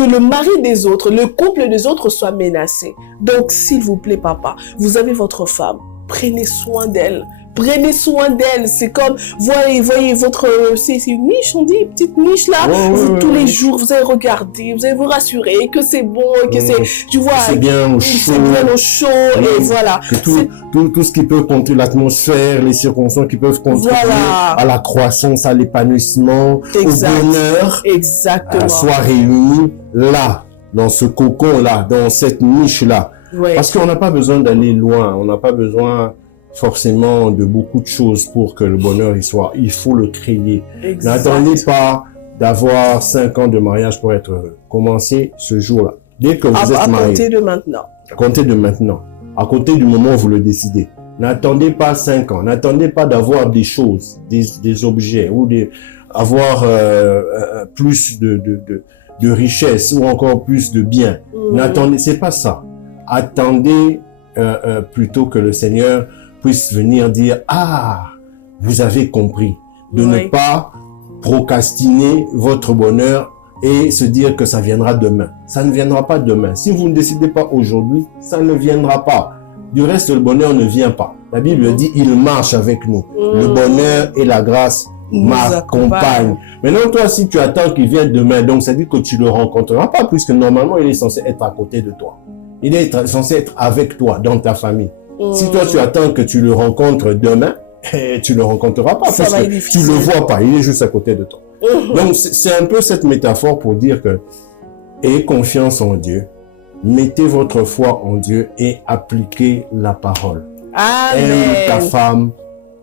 le mari des autres, le couple des autres soit menacé. Donc, s'il vous plaît, papa, vous avez votre femme, prenez soin d'elle. Prenez soin d'elle. C'est comme, voyez votre, c'est une niche, on dit, une petite niche là. Tous les jours, vous allez regarder, vous allez vous rassurer que c'est bon, que c'est, tu vois, c'est bien au chaud. C'est bien au chaud, et voilà. Tout ce qui peut compter l'atmosphère, les circonstances qui peuvent contribuer à la croissance, à l'épanouissement, au bonheur. Exactement. Soient réunis là, dans ce cocon là, dans cette niche là. Ouais. Parce qu'on n'a pas besoin d'aller loin, on n'a pas besoin forcément de beaucoup de choses pour que le bonheur y soit. Il faut le créer. N'attendez pas d'avoir 5 ans de mariage pour être heureux. Commencez ce jour-là. Dès que vous êtes marié. À compter de maintenant. À compter de maintenant. À compter du moment où vous le décidez. N'attendez pas 5 ans. N'attendez pas d'avoir des choses, des objets ou avoir plus de richesse ou encore plus de biens. N'attendez, c'est pas ça. Attendez plutôt que le Seigneur puisse venir dire, ah, vous avez compris, de ne pas procrastiner votre bonheur et se dire que ça viendra demain. Ça ne viendra pas demain. Si vous ne décidez pas aujourd'hui, ça ne viendra pas. Du reste, le bonheur ne vient pas. La Bible dit, il marche avec nous. Le bonheur et la grâce m'accompagnent. Maintenant, toi, si tu attends qu'il vienne demain, donc ça dit que tu le rencontreras pas, puisque normalement, il est censé être à côté de toi. Il est censé être avec toi, dans ta famille. Si toi, tu attends que tu le rencontres demain, tu le rencontreras pas parce que tu le vois pas. Il est juste à côté de toi. Donc, c'est un peu cette métaphore pour dire que ayez confiance en Dieu, mettez votre foi en Dieu et appliquez la parole. Amen. Aime ta femme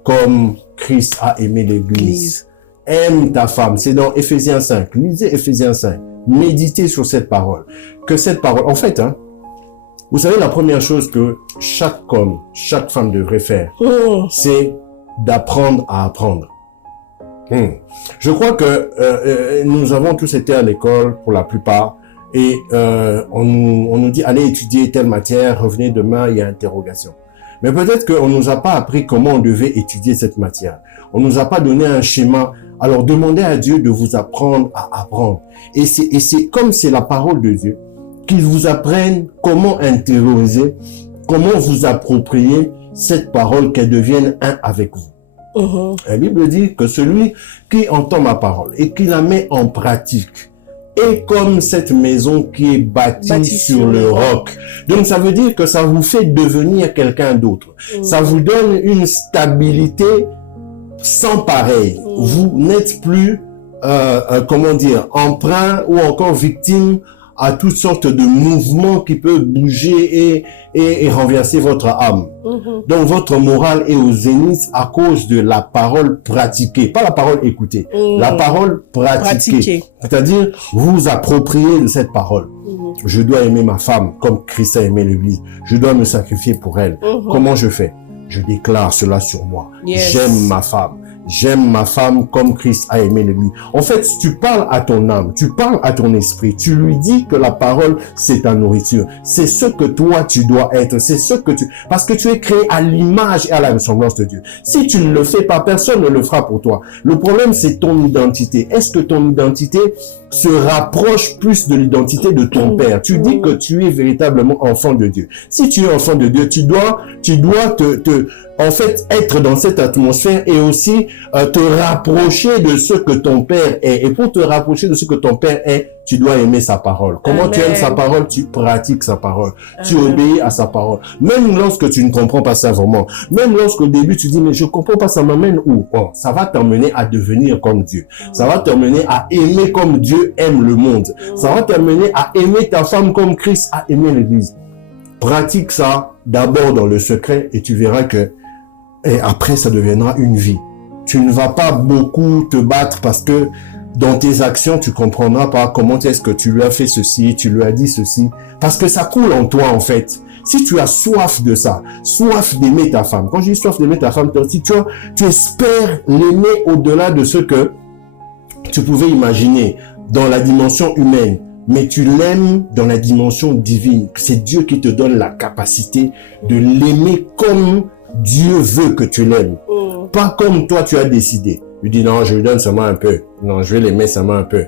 comme Christ a aimé l'Église. Aime ta femme. C'est dans Éphésiens 5. Lisez Éphésiens 5. méditer sur cette parole. Que cette parole, en fait, hein, vous savez, la première chose que chaque homme, chaque femme devrait faire, c'est d'apprendre à apprendre. Je crois que nous avons tous été à l'école pour la plupart et on nous dit allez étudier telle matière, revenez demain, il y a interrogation. Mais peut-être qu'on nous a pas appris comment on devait étudier cette matière. On nous a pas donné un schéma. Alors demandez à Dieu de vous apprendre à apprendre. Et c'est comme c'est la parole de Dieu, qu'il vous apprenne comment intérioriser, comment vous approprier cette parole, qu'elle devienne un avec vous. La Bible dit que celui qui entend ma parole et qui la met en pratique est comme cette maison qui est bâtie sur le roc. Donc ça veut dire que ça vous fait devenir quelqu'un d'autre. Ça vous donne une stabilité sans pareil. Vous n'êtes plus, comment dire, emprunt ou encore victime à toutes sortes de mouvements qui peuvent bouger et renverser votre âme. Donc votre morale est au zénith à cause de la parole pratiquée, pas la parole écoutée, la parole pratiquée. C'est-à-dire, vous vous appropriez de cette parole. Je dois aimer ma femme comme Christ a aimé l'Église. Je dois me sacrifier pour elle. Comment je fais? Je déclare cela sur moi. J'aime ma femme. J'aime ma femme comme Christ a aimé l'Église. En fait, tu parles à ton âme, tu parles à ton esprit, tu lui dis que la parole, c'est ta nourriture. C'est ce que toi, tu dois être. C'est ce que tu... Parce que tu es créé à l'image et à la ressemblance de Dieu. Si tu ne le fais pas, personne ne le fera pour toi. Le problème, c'est ton identité. Est-ce que ton identité se rapproche plus de l'identité de ton Père? Tu dis que tu es véritablement enfant de Dieu. Si tu es enfant de Dieu, tu dois en fait, être dans cette atmosphère et aussi te rapprocher de ce que ton Père est. Et pour te rapprocher de ce que ton Père est, tu dois aimer sa parole. Comment tu aimes sa parole? Tu pratiques sa parole. Tu obéis à sa parole. Même lorsque tu ne comprends pas ça vraiment. Même lorsqu'au début tu dis, mais je comprends pas, ça m'amène où? Oh, ça va t'emmener à devenir comme Dieu. Ça va t'emmener à aimer comme Dieu aime le monde. Ça va t'emmener à aimer ta femme comme Christ a aimé l'Église. Pratique ça d'abord dans le secret et tu verras que et après ça deviendra une vie. Tu ne vas pas beaucoup te battre parce que dans tes actions, tu comprendras pas comment est-ce que tu lui as fait ceci, tu lui as dit ceci, parce que ça coule en toi en fait. Si tu as soif de ça, soif d'aimer ta femme, quand je dis soif d'aimer ta femme, si tu espères l'aimer au-delà de ce que tu pouvais imaginer dans la dimension humaine, mais tu l'aimes dans la dimension divine. C'est Dieu qui te donne la capacité de l'aimer comme Dieu veut que tu l'aimes. Pas comme toi tu as décidé. Tu dis non, je lui donne seulement un peu. Non, je vais l'aimer seulement un peu.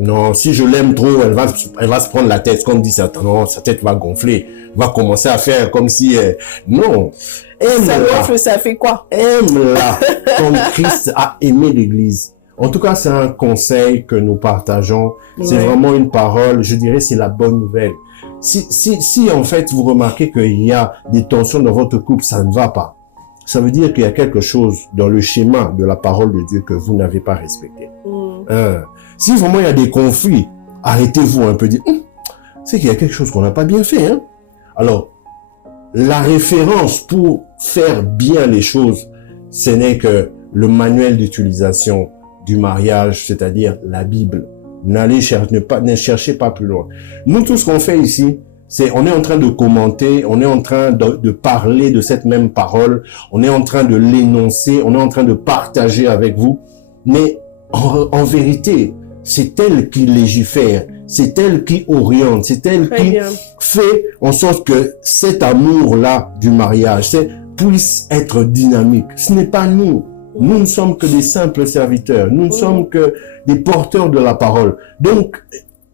Non, si je l'aime trop, elle va se prendre la tête, comme dit Satan. Non, sa tête va gonfler. Elle va commencer à faire comme si... Non. Ça gonfle, ça fait quoi? Aime-la comme Christ a aimé l'Église. En tout cas, c'est un conseil que nous partageons. C'est vraiment une parole, je dirais, c'est la bonne nouvelle. Si en fait vous remarquez qu'il y a des tensions dans votre couple, ça ne va pas. Ça veut dire qu'il y a quelque chose dans le schéma de la parole de Dieu que vous n'avez pas respecté. Si vraiment il y a des conflits, arrêtez-vous un peu, dites, c'est qu'il y a quelque chose qu'on n'a pas bien fait. Hein? Alors, la référence pour faire bien les choses, ce n'est que le manuel d'utilisation du mariage, c'est-à-dire la Bible. Ne cherchez pas plus loin. Nous, tout ce qu'on fait ici, c'est on est en train de commenter, on est en train de parler de cette même parole, on est en train de l'énoncer, on est en train de partager avec vous. Mais en vérité, c'est elle qui légifère, c'est elle qui oriente, c'est elle qui fait en sorte que cet amour-là du mariage puisse être dynamique. Ce n'est pas nous. Nous ne sommes que des simples serviteurs. Nous ne sommes que des porteurs de la parole. Donc,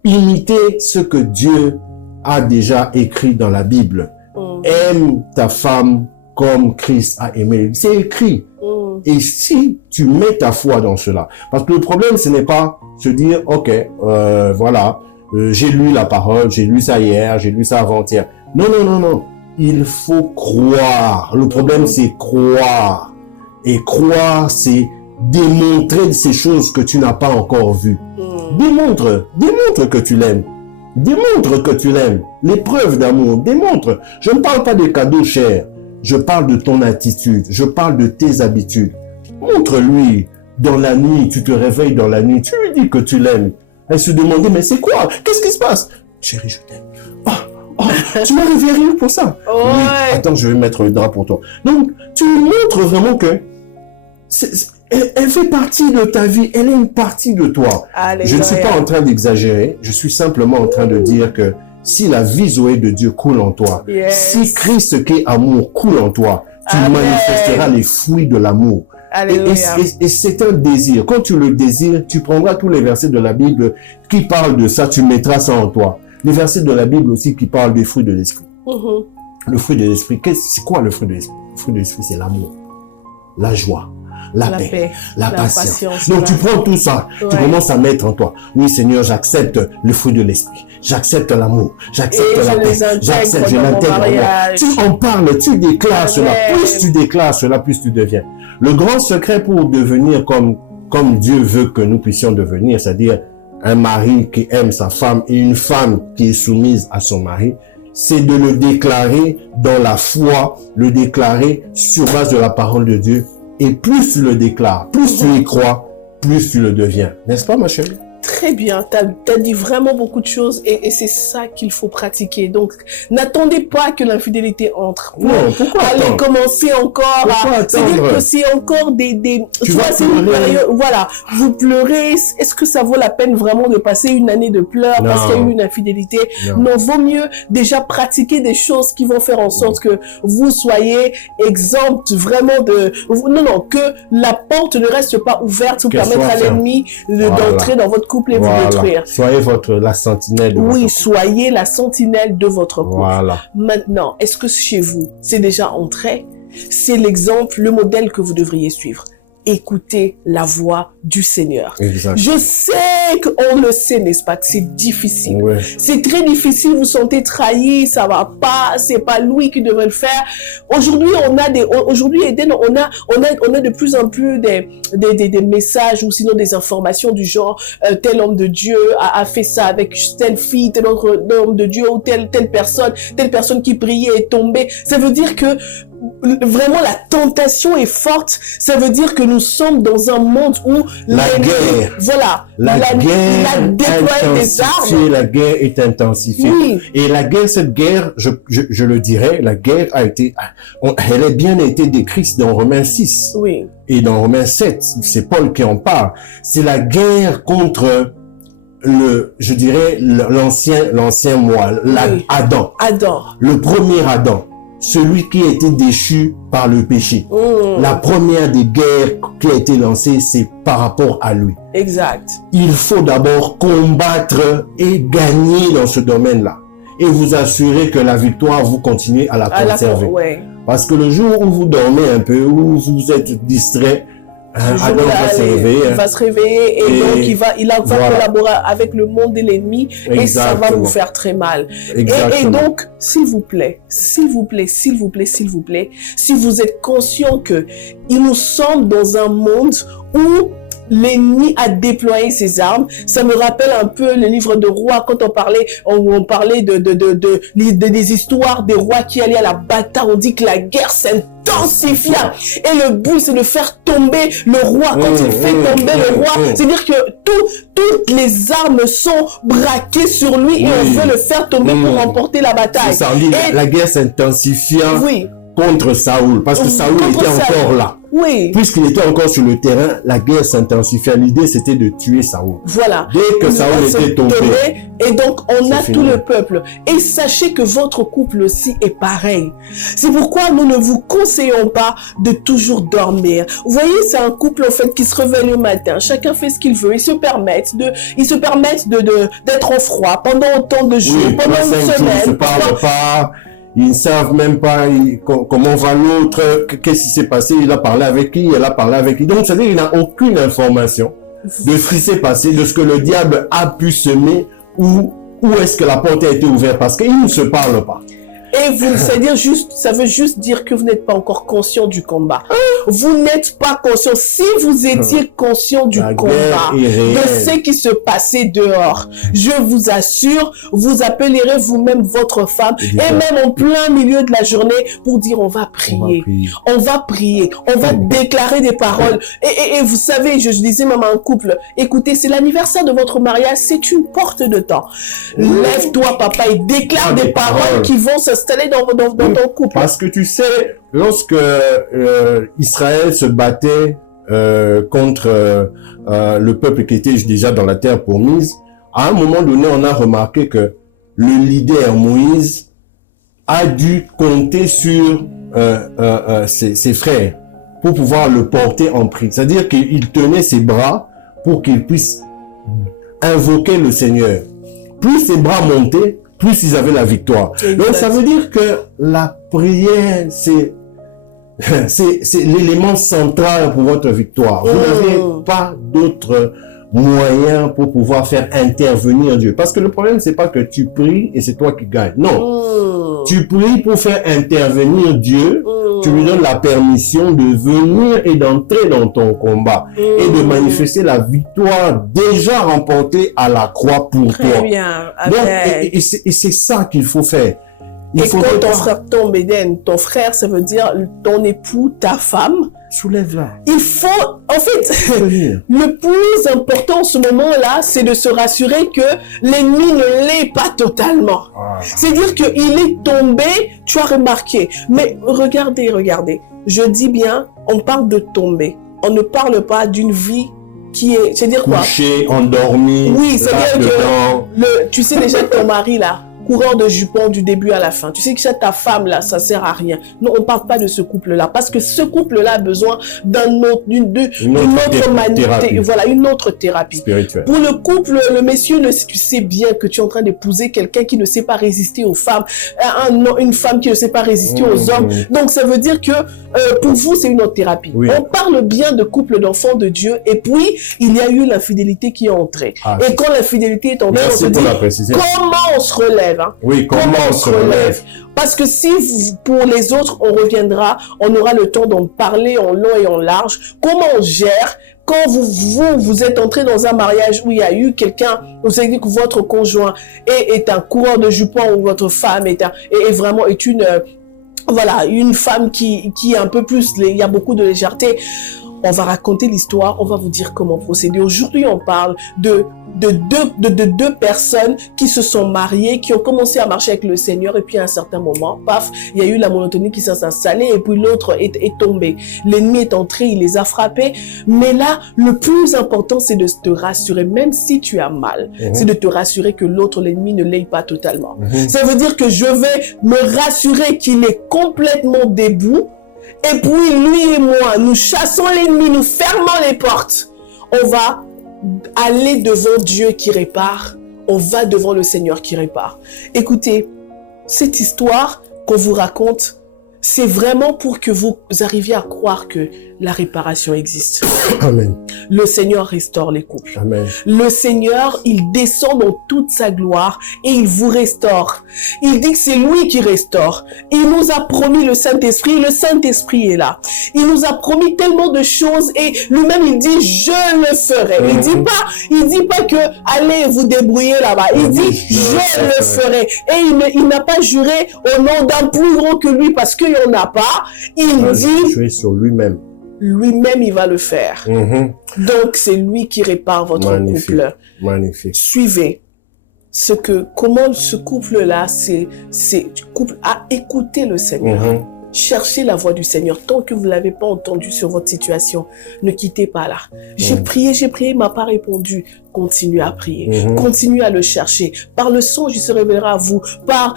imitez ce que Dieu a déjà écrit dans la Bible. Aime ta femme comme Christ a aimé. C'est écrit. Et si tu mets ta foi dans cela, parce que le problème, ce n'est pas se dire, ok, voilà, j'ai lu la parole, j'ai lu ça hier, j'ai lu ça avant-hier. Non, non, non, non. Il faut croire. Le problème, c'est croire. Et croire, c'est démontrer ces choses que tu n'as pas encore vues. Démontre que tu l'aimes. Démontre que tu l'aimes. Les preuves d'amour, démontre. Je ne parle pas des cadeaux chers. Je parle de ton attitude. Je parle de tes habitudes. Montre-lui. Dans la nuit, tu te réveilles dans la nuit. Tu lui dis que tu l'aimes. Elle se demandait, mais c'est quoi? Qu'est-ce qui se passe? Chérie, je t'aime. Oh, tu m'as réveillé pour ça. Ouais. Oui, attends, je vais mettre le drap pour toi. Donc, tu lui montres vraiment que elle fait partie de ta vie, elle est une partie de toi. Alléluia. Je ne suis pas en train d'exagérer, je suis simplement en train de dire que si la vie Zoé de Dieu coule en toi, si Christ qui est amour coule en toi, tu manifesteras les fruits de l'amour. Et c'est un désir. Quand tu le désires, tu prendras tous les versets de la Bible qui parlent de ça, tu mettras ça en toi. Les versets de la Bible aussi qui parlent des fruits de l'esprit. Le fruit de l'esprit, c'est quoi le fruit de l'esprit? Le fruit de l'esprit, c'est l'amour, la joie, la paix, la patience. Donc tu prends tout ça, tu commences à mettre en toi. Oui Seigneur, j'accepte le fruit de l'esprit. J'accepte l'amour, j'accepte la paix, j'accepte, je l'intègre. Tu en parles, tu déclares cela. Plus tu déclares cela, plus tu deviens. Le grand secret pour devenir comme Dieu veut que nous puissions devenir, c'est-à-dire un mari qui aime sa femme et une femme qui est soumise à son mari, c'est de le déclarer dans la foi, le déclarer sur base de la parole de Dieu. Et plus tu le déclares, plus tu y crois, plus tu le deviens. N'est-ce pas, ma chérie? Très bien, tu as dit vraiment beaucoup de choses et c'est ça qu'il faut pratiquer. Donc, n'attendez pas que l'infidélité entre. Non, pourquoi aller commencer encore à... C'est-à-dire que c'est encore tu vois, c'est une période... Voilà, vous pleurez. Est-ce que ça vaut la peine vraiment de passer une année de pleurs parce qu'il y a eu une infidélité? Non, vaut mieux déjà pratiquer des choses qui vont faire en sorte que vous soyez exempt vraiment de... Non, que la porte ne reste pas ouverte pour permettre à l'ennemi d'entrer dans votre couple et vous détruire. Soyez la sentinelle de votre couple. Soyez la sentinelle de votre couple. Voilà. Maintenant, est-ce que chez vous, c'est déjà entré? C'est l'exemple, le modèle que vous devriez suivre. Écoutez la voix du Seigneur. Exact. Je sais qu'on le sait, n'est-ce pas, que c'est difficile. Ouais. C'est très difficile, vous sentez trahi, ça va pas, c'est pas lui qui devrait le faire. Aujourd'hui, Eden, on a de plus en plus des messages ou sinon des informations du genre, tel homme de Dieu a fait ça avec telle fille, tel autre homme de Dieu ou telle personne qui priait est tombée. Ça veut dire que vraiment la tentation est forte. Ça veut dire que nous sommes dans un monde où la guerre, voilà, la guerre a déployé des armes. La guerre est intensifiée. Oui. Et la guerre, cette guerre, je le dirais, la guerre elle a bien été décrite dans Romains 6. Oui. Et dans Romains 7, c'est Paul qui en parle. C'est la guerre contre l'ancien moi, Adam. Le premier Adam. Celui qui a été déchu par le péché. La première des guerres qui a été lancée, c'est par rapport à lui. Exact. Il faut d'abord combattre et gagner dans ce domaine-là. Et vous assurer que la victoire, vous continuez à la conserver. Parce que le jour où vous dormez un peu, où vous êtes distrait, Adam va se réveiller. Et donc il va collaborer avec le monde de l'ennemi et ça va vous faire très mal. Et donc, s'il vous plaît, si vous êtes conscient que nous sommes dans un monde où l'ennemi a déployé ses armes. Ça me rappelle un peu le livre de rois quand on parlait des histoires des rois qui allaient à la bataille. On dit que la guerre s'intensifia et le but c'est de faire tomber le roi. Quand il fait tomber le roi, c'est-à-dire que toutes les armes sont braquées sur lui et on veut le faire tomber pour remporter la bataille. Ça, la guerre s'intensifia contre Saoul parce que Saoul était encore là. Oui. Puisqu'il était encore sur le terrain, la guerre s'intensifia. L'idée, c'était de tuer Saoul. Voilà. Dès que Saoul était tombé. Et donc, on a tout le peuple. Et sachez que votre couple aussi est pareil. C'est pourquoi nous ne vous conseillons pas de toujours dormir. Vous voyez, c'est un couple, en fait, qui se réveille le matin. Chacun fait ce qu'il veut. Ils se permettent d'être en froid pendant autant de jours, pendant une semaine. Ils ne se parlent pas. Ils ne savent même pas comment va l'autre, qu'est-ce qui s'est passé, il a parlé avec qui, elle a parlé avec qui. Donc, c'est-à-dire qu'il n'a aucune information de ce qui s'est passé, de ce que le diable a pu semer ou où est-ce que la porte a été ouverte parce qu'ils ne se parlent pas. Et vous, ça veut juste dire que vous n'êtes pas encore conscient du combat. Vous n'êtes pas conscient. Si vous étiez conscient du combat, de ce qui se passait dehors, je vous assure, vous appellerez vous-même votre femme et même en plein milieu de la journée pour dire on va prier, on va prier, on va déclarer des paroles. Et vous savez, je disais même à un couple, écoutez, c'est l'anniversaire de votre mariage, c'est une porte de temps. Lève-toi papa et déclare des paroles qui vont s'installer dans ton couple. Parce que tu sais, lorsque Israël se battait contre le peuple qui était déjà dans la terre promise, à un moment donné, on a remarqué que le leader Moïse a dû compter sur ses frères pour pouvoir le porter en prière. C'est-à-dire qu'il tenait ses bras pour qu'il puisse invoquer le Seigneur. Plus ses bras montaient, plus ils avaient la victoire. Exact. Donc ça veut dire que la prière, c'est l'élément central pour votre victoire. Vous n'avez pas d'autre moyen pour pouvoir faire intervenir Dieu. Parce que le problème, c'est pas que tu pries et c'est toi qui gagnes. Non. Tu pries pour faire intervenir Dieu. Tu lui donnes la permission de venir et d'entrer dans ton combat et de manifester la victoire déjà remportée à la croix pour toi. Très bien. Donc, et c'est ça qu'il faut faire. Et quand ton frère tombe, Eden, ton frère, ça veut dire ton époux, ta femme. Soulève-la. Il faut, en fait, le plus important en ce moment-là, c'est de se rassurer que l'ennemi ne l'est pas totalement. C'est-à-dire qu'il est tombé, tu as remarqué. Mais regardez. Je dis bien, on parle de tomber. On ne parle pas d'une vie qui est, c'est-à-dire quoi? Couché, endormi. Oui, c'est-à-dire que tu sais déjà que ton mari là, coureur de jupons du début à la fin. Tu sais que ta femme là, ça sert à rien. Non, on parle pas de ce couple-là parce que ce couple-là a besoin d'une autre manière, voilà, une autre thérapie. Spirituelle. Pour le couple, le monsieur, tu sais bien que tu es en train d'épouser quelqu'un qui ne sait pas résister aux femmes, une femme qui ne sait pas résister aux hommes. Donc ça veut dire que pour vous, c'est une autre thérapie. Oui. On parle bien de couple d'enfants de Dieu et puis il y a eu l'infidélité qui est entrée. Et quand l'infidélité est entrée, on se dit comment on se relève. Oui, comment on se relève? Parce que si pour les autres, on reviendra, on aura le temps d'en parler en long et en large. Comment on gère quand vous êtes entré dans un mariage où il y a eu quelqu'un, vous avez dit que votre conjoint est un coureur de jupons ou votre femme est vraiment une femme qui est un peu plus, il y a beaucoup de légèreté. On va raconter l'histoire, on va vous dire comment procéder. Aujourd'hui, on parle de deux personnes qui se sont mariées, qui ont commencé à marcher avec le Seigneur et puis à un certain moment, paf, il y a eu la monotonie qui s'est installée et puis l'autre est tombé. L'ennemi est entré, il les a frappés. Mais là, le plus important, c'est de te rassurer, même si tu as mal, c'est de te rassurer que l'autre, l'ennemi, ne l'est pas totalement. Ça veut dire que je vais me rassurer qu'il est complètement debout. Et puis, lui et moi, nous chassons l'ennemi, nous fermons les portes. On va aller devant Dieu qui répare. On va devant le Seigneur qui répare. Écoutez, cette histoire qu'on vous raconte, c'est vraiment pour que vous arriviez à croire que la réparation existe. Amen. Le Seigneur restaure les couples. Amen. Le Seigneur, il descend dans toute sa gloire et il vous restaure. Il dit que c'est lui qui restaure. Il nous a promis le Saint-Esprit. Le Saint-Esprit est là. Il nous a promis tellement de choses et lui-même, il dit, je le ferai. Il dit pas que allez vous débrouiller là-bas. Il dit, je le ferai. Et il n'a pas juré au nom d'un plus grand que lui parce qu'il n'y en a pas. Il dit, jouer sur lui-même. Lui-même, il va le faire. Donc, c'est lui qui répare votre couple. Magnifique. Suivez comment ce couple-là, couple a écouté le Seigneur. Cherchez la voix du Seigneur. Tant que vous ne l'avez pas entendu sur votre situation, ne quittez pas là. J'ai prié, il m'a pas répondu. Continuez à prier. Continuez à le chercher. Par le songe, il se révélera à vous. Par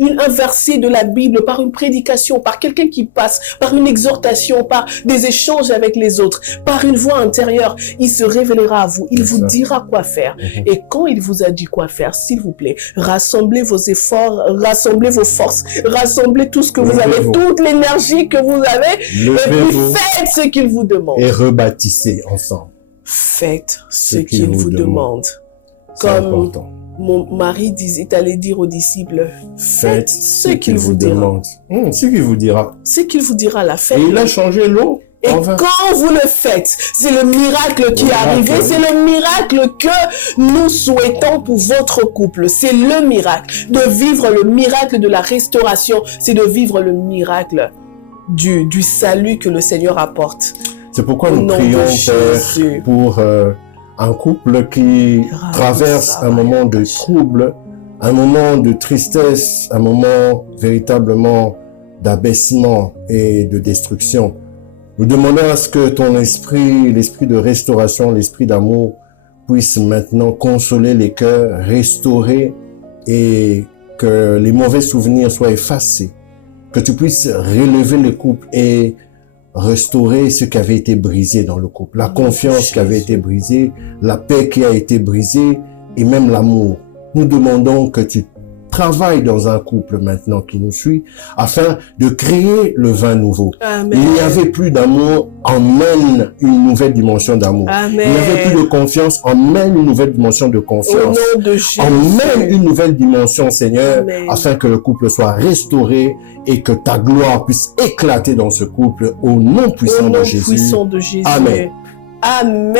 un verset de la Bible, par une prédication, par quelqu'un qui passe, par une exhortation, par des échanges avec les autres, par une voix intérieure, il se révélera à vous. Il vous dira quoi faire. Et quand il vous a dit quoi faire, s'il vous plaît, rassemblez vos efforts, rassemblez vos forces, rassemblez tout ce que vous avez, toute l'énergie que vous avez, et puis faites ce qu'il vous demande. Et rebâtissez ensemble. Faites ce qu'il vous demande. C'est important. mon mari est allé dire aux disciples, faites ce qu'il vous dira. demande. Ce qu'il vous dira. Ce qu'il vous dira, la fête. Et il a changé l'eau. Et en vin. quand vous le faites, c'est le miracle qui est arrivé, c'est le miracle que nous souhaitons pour votre couple. C'est le miracle. De vivre le miracle de la restauration, c'est de vivre le miracle du salut que le Seigneur apporte. C'est pourquoi nous prions, Père, pour un couple qui traverse un moment de trouble, un moment de tristesse, un moment véritablement d'abaissement et de destruction. Nous demandons à ce que ton esprit, l'esprit de restauration, l'esprit d'amour, puisse maintenant consoler les cœurs, restaurer et que les mauvais souvenirs soient effacés. Que tu puisses relever le couple et restaurer ce qui avait été brisé dans le couple. La confiance qui avait été brisée, la paix qui a été brisée et même l'amour. Nous demandons que tu travailles dans un couple maintenant qui nous suit afin de créer le vin nouveau. Amen. Il n'y avait plus d'amour, emmène une nouvelle dimension d'amour. Amen. Il n'y avait plus de confiance, emmène une nouvelle dimension de confiance. Au nom de Jésus. Emmène une nouvelle dimension, Seigneur, Amen. afin que le couple soit restauré et que ta gloire puisse éclater dans ce couple au nom puissant de Jésus. Puissant de Jésus. Amen. Amen.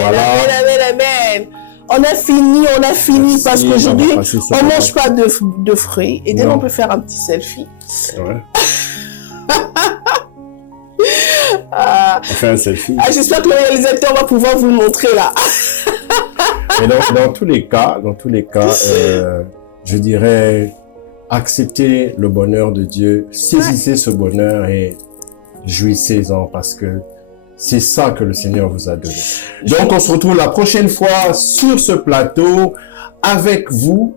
Voilà. Amen, amen, amen. On a fini Merci, parce qu'aujourd'hui, on va passer sur on le mange pas de fruits. Et dès Non. on peut faire un petit selfie. Ouais. Ah, On fait un selfie. j'espère que le réalisateur va pouvoir vous le montrer là. Mais dans tous les cas, je dirais, acceptez le bonheur de Dieu, saisissez ce bonheur et jouissez-en parce que c'est ça que le Seigneur vous a donné. Donc, on se retrouve la prochaine fois sur ce plateau avec vous.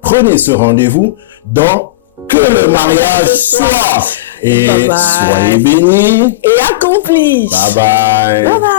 Prenez ce rendez-vous dans Que le mariage soit. Et Bye bye. soyez bénis. Et accompli. Bye bye. Bye bye.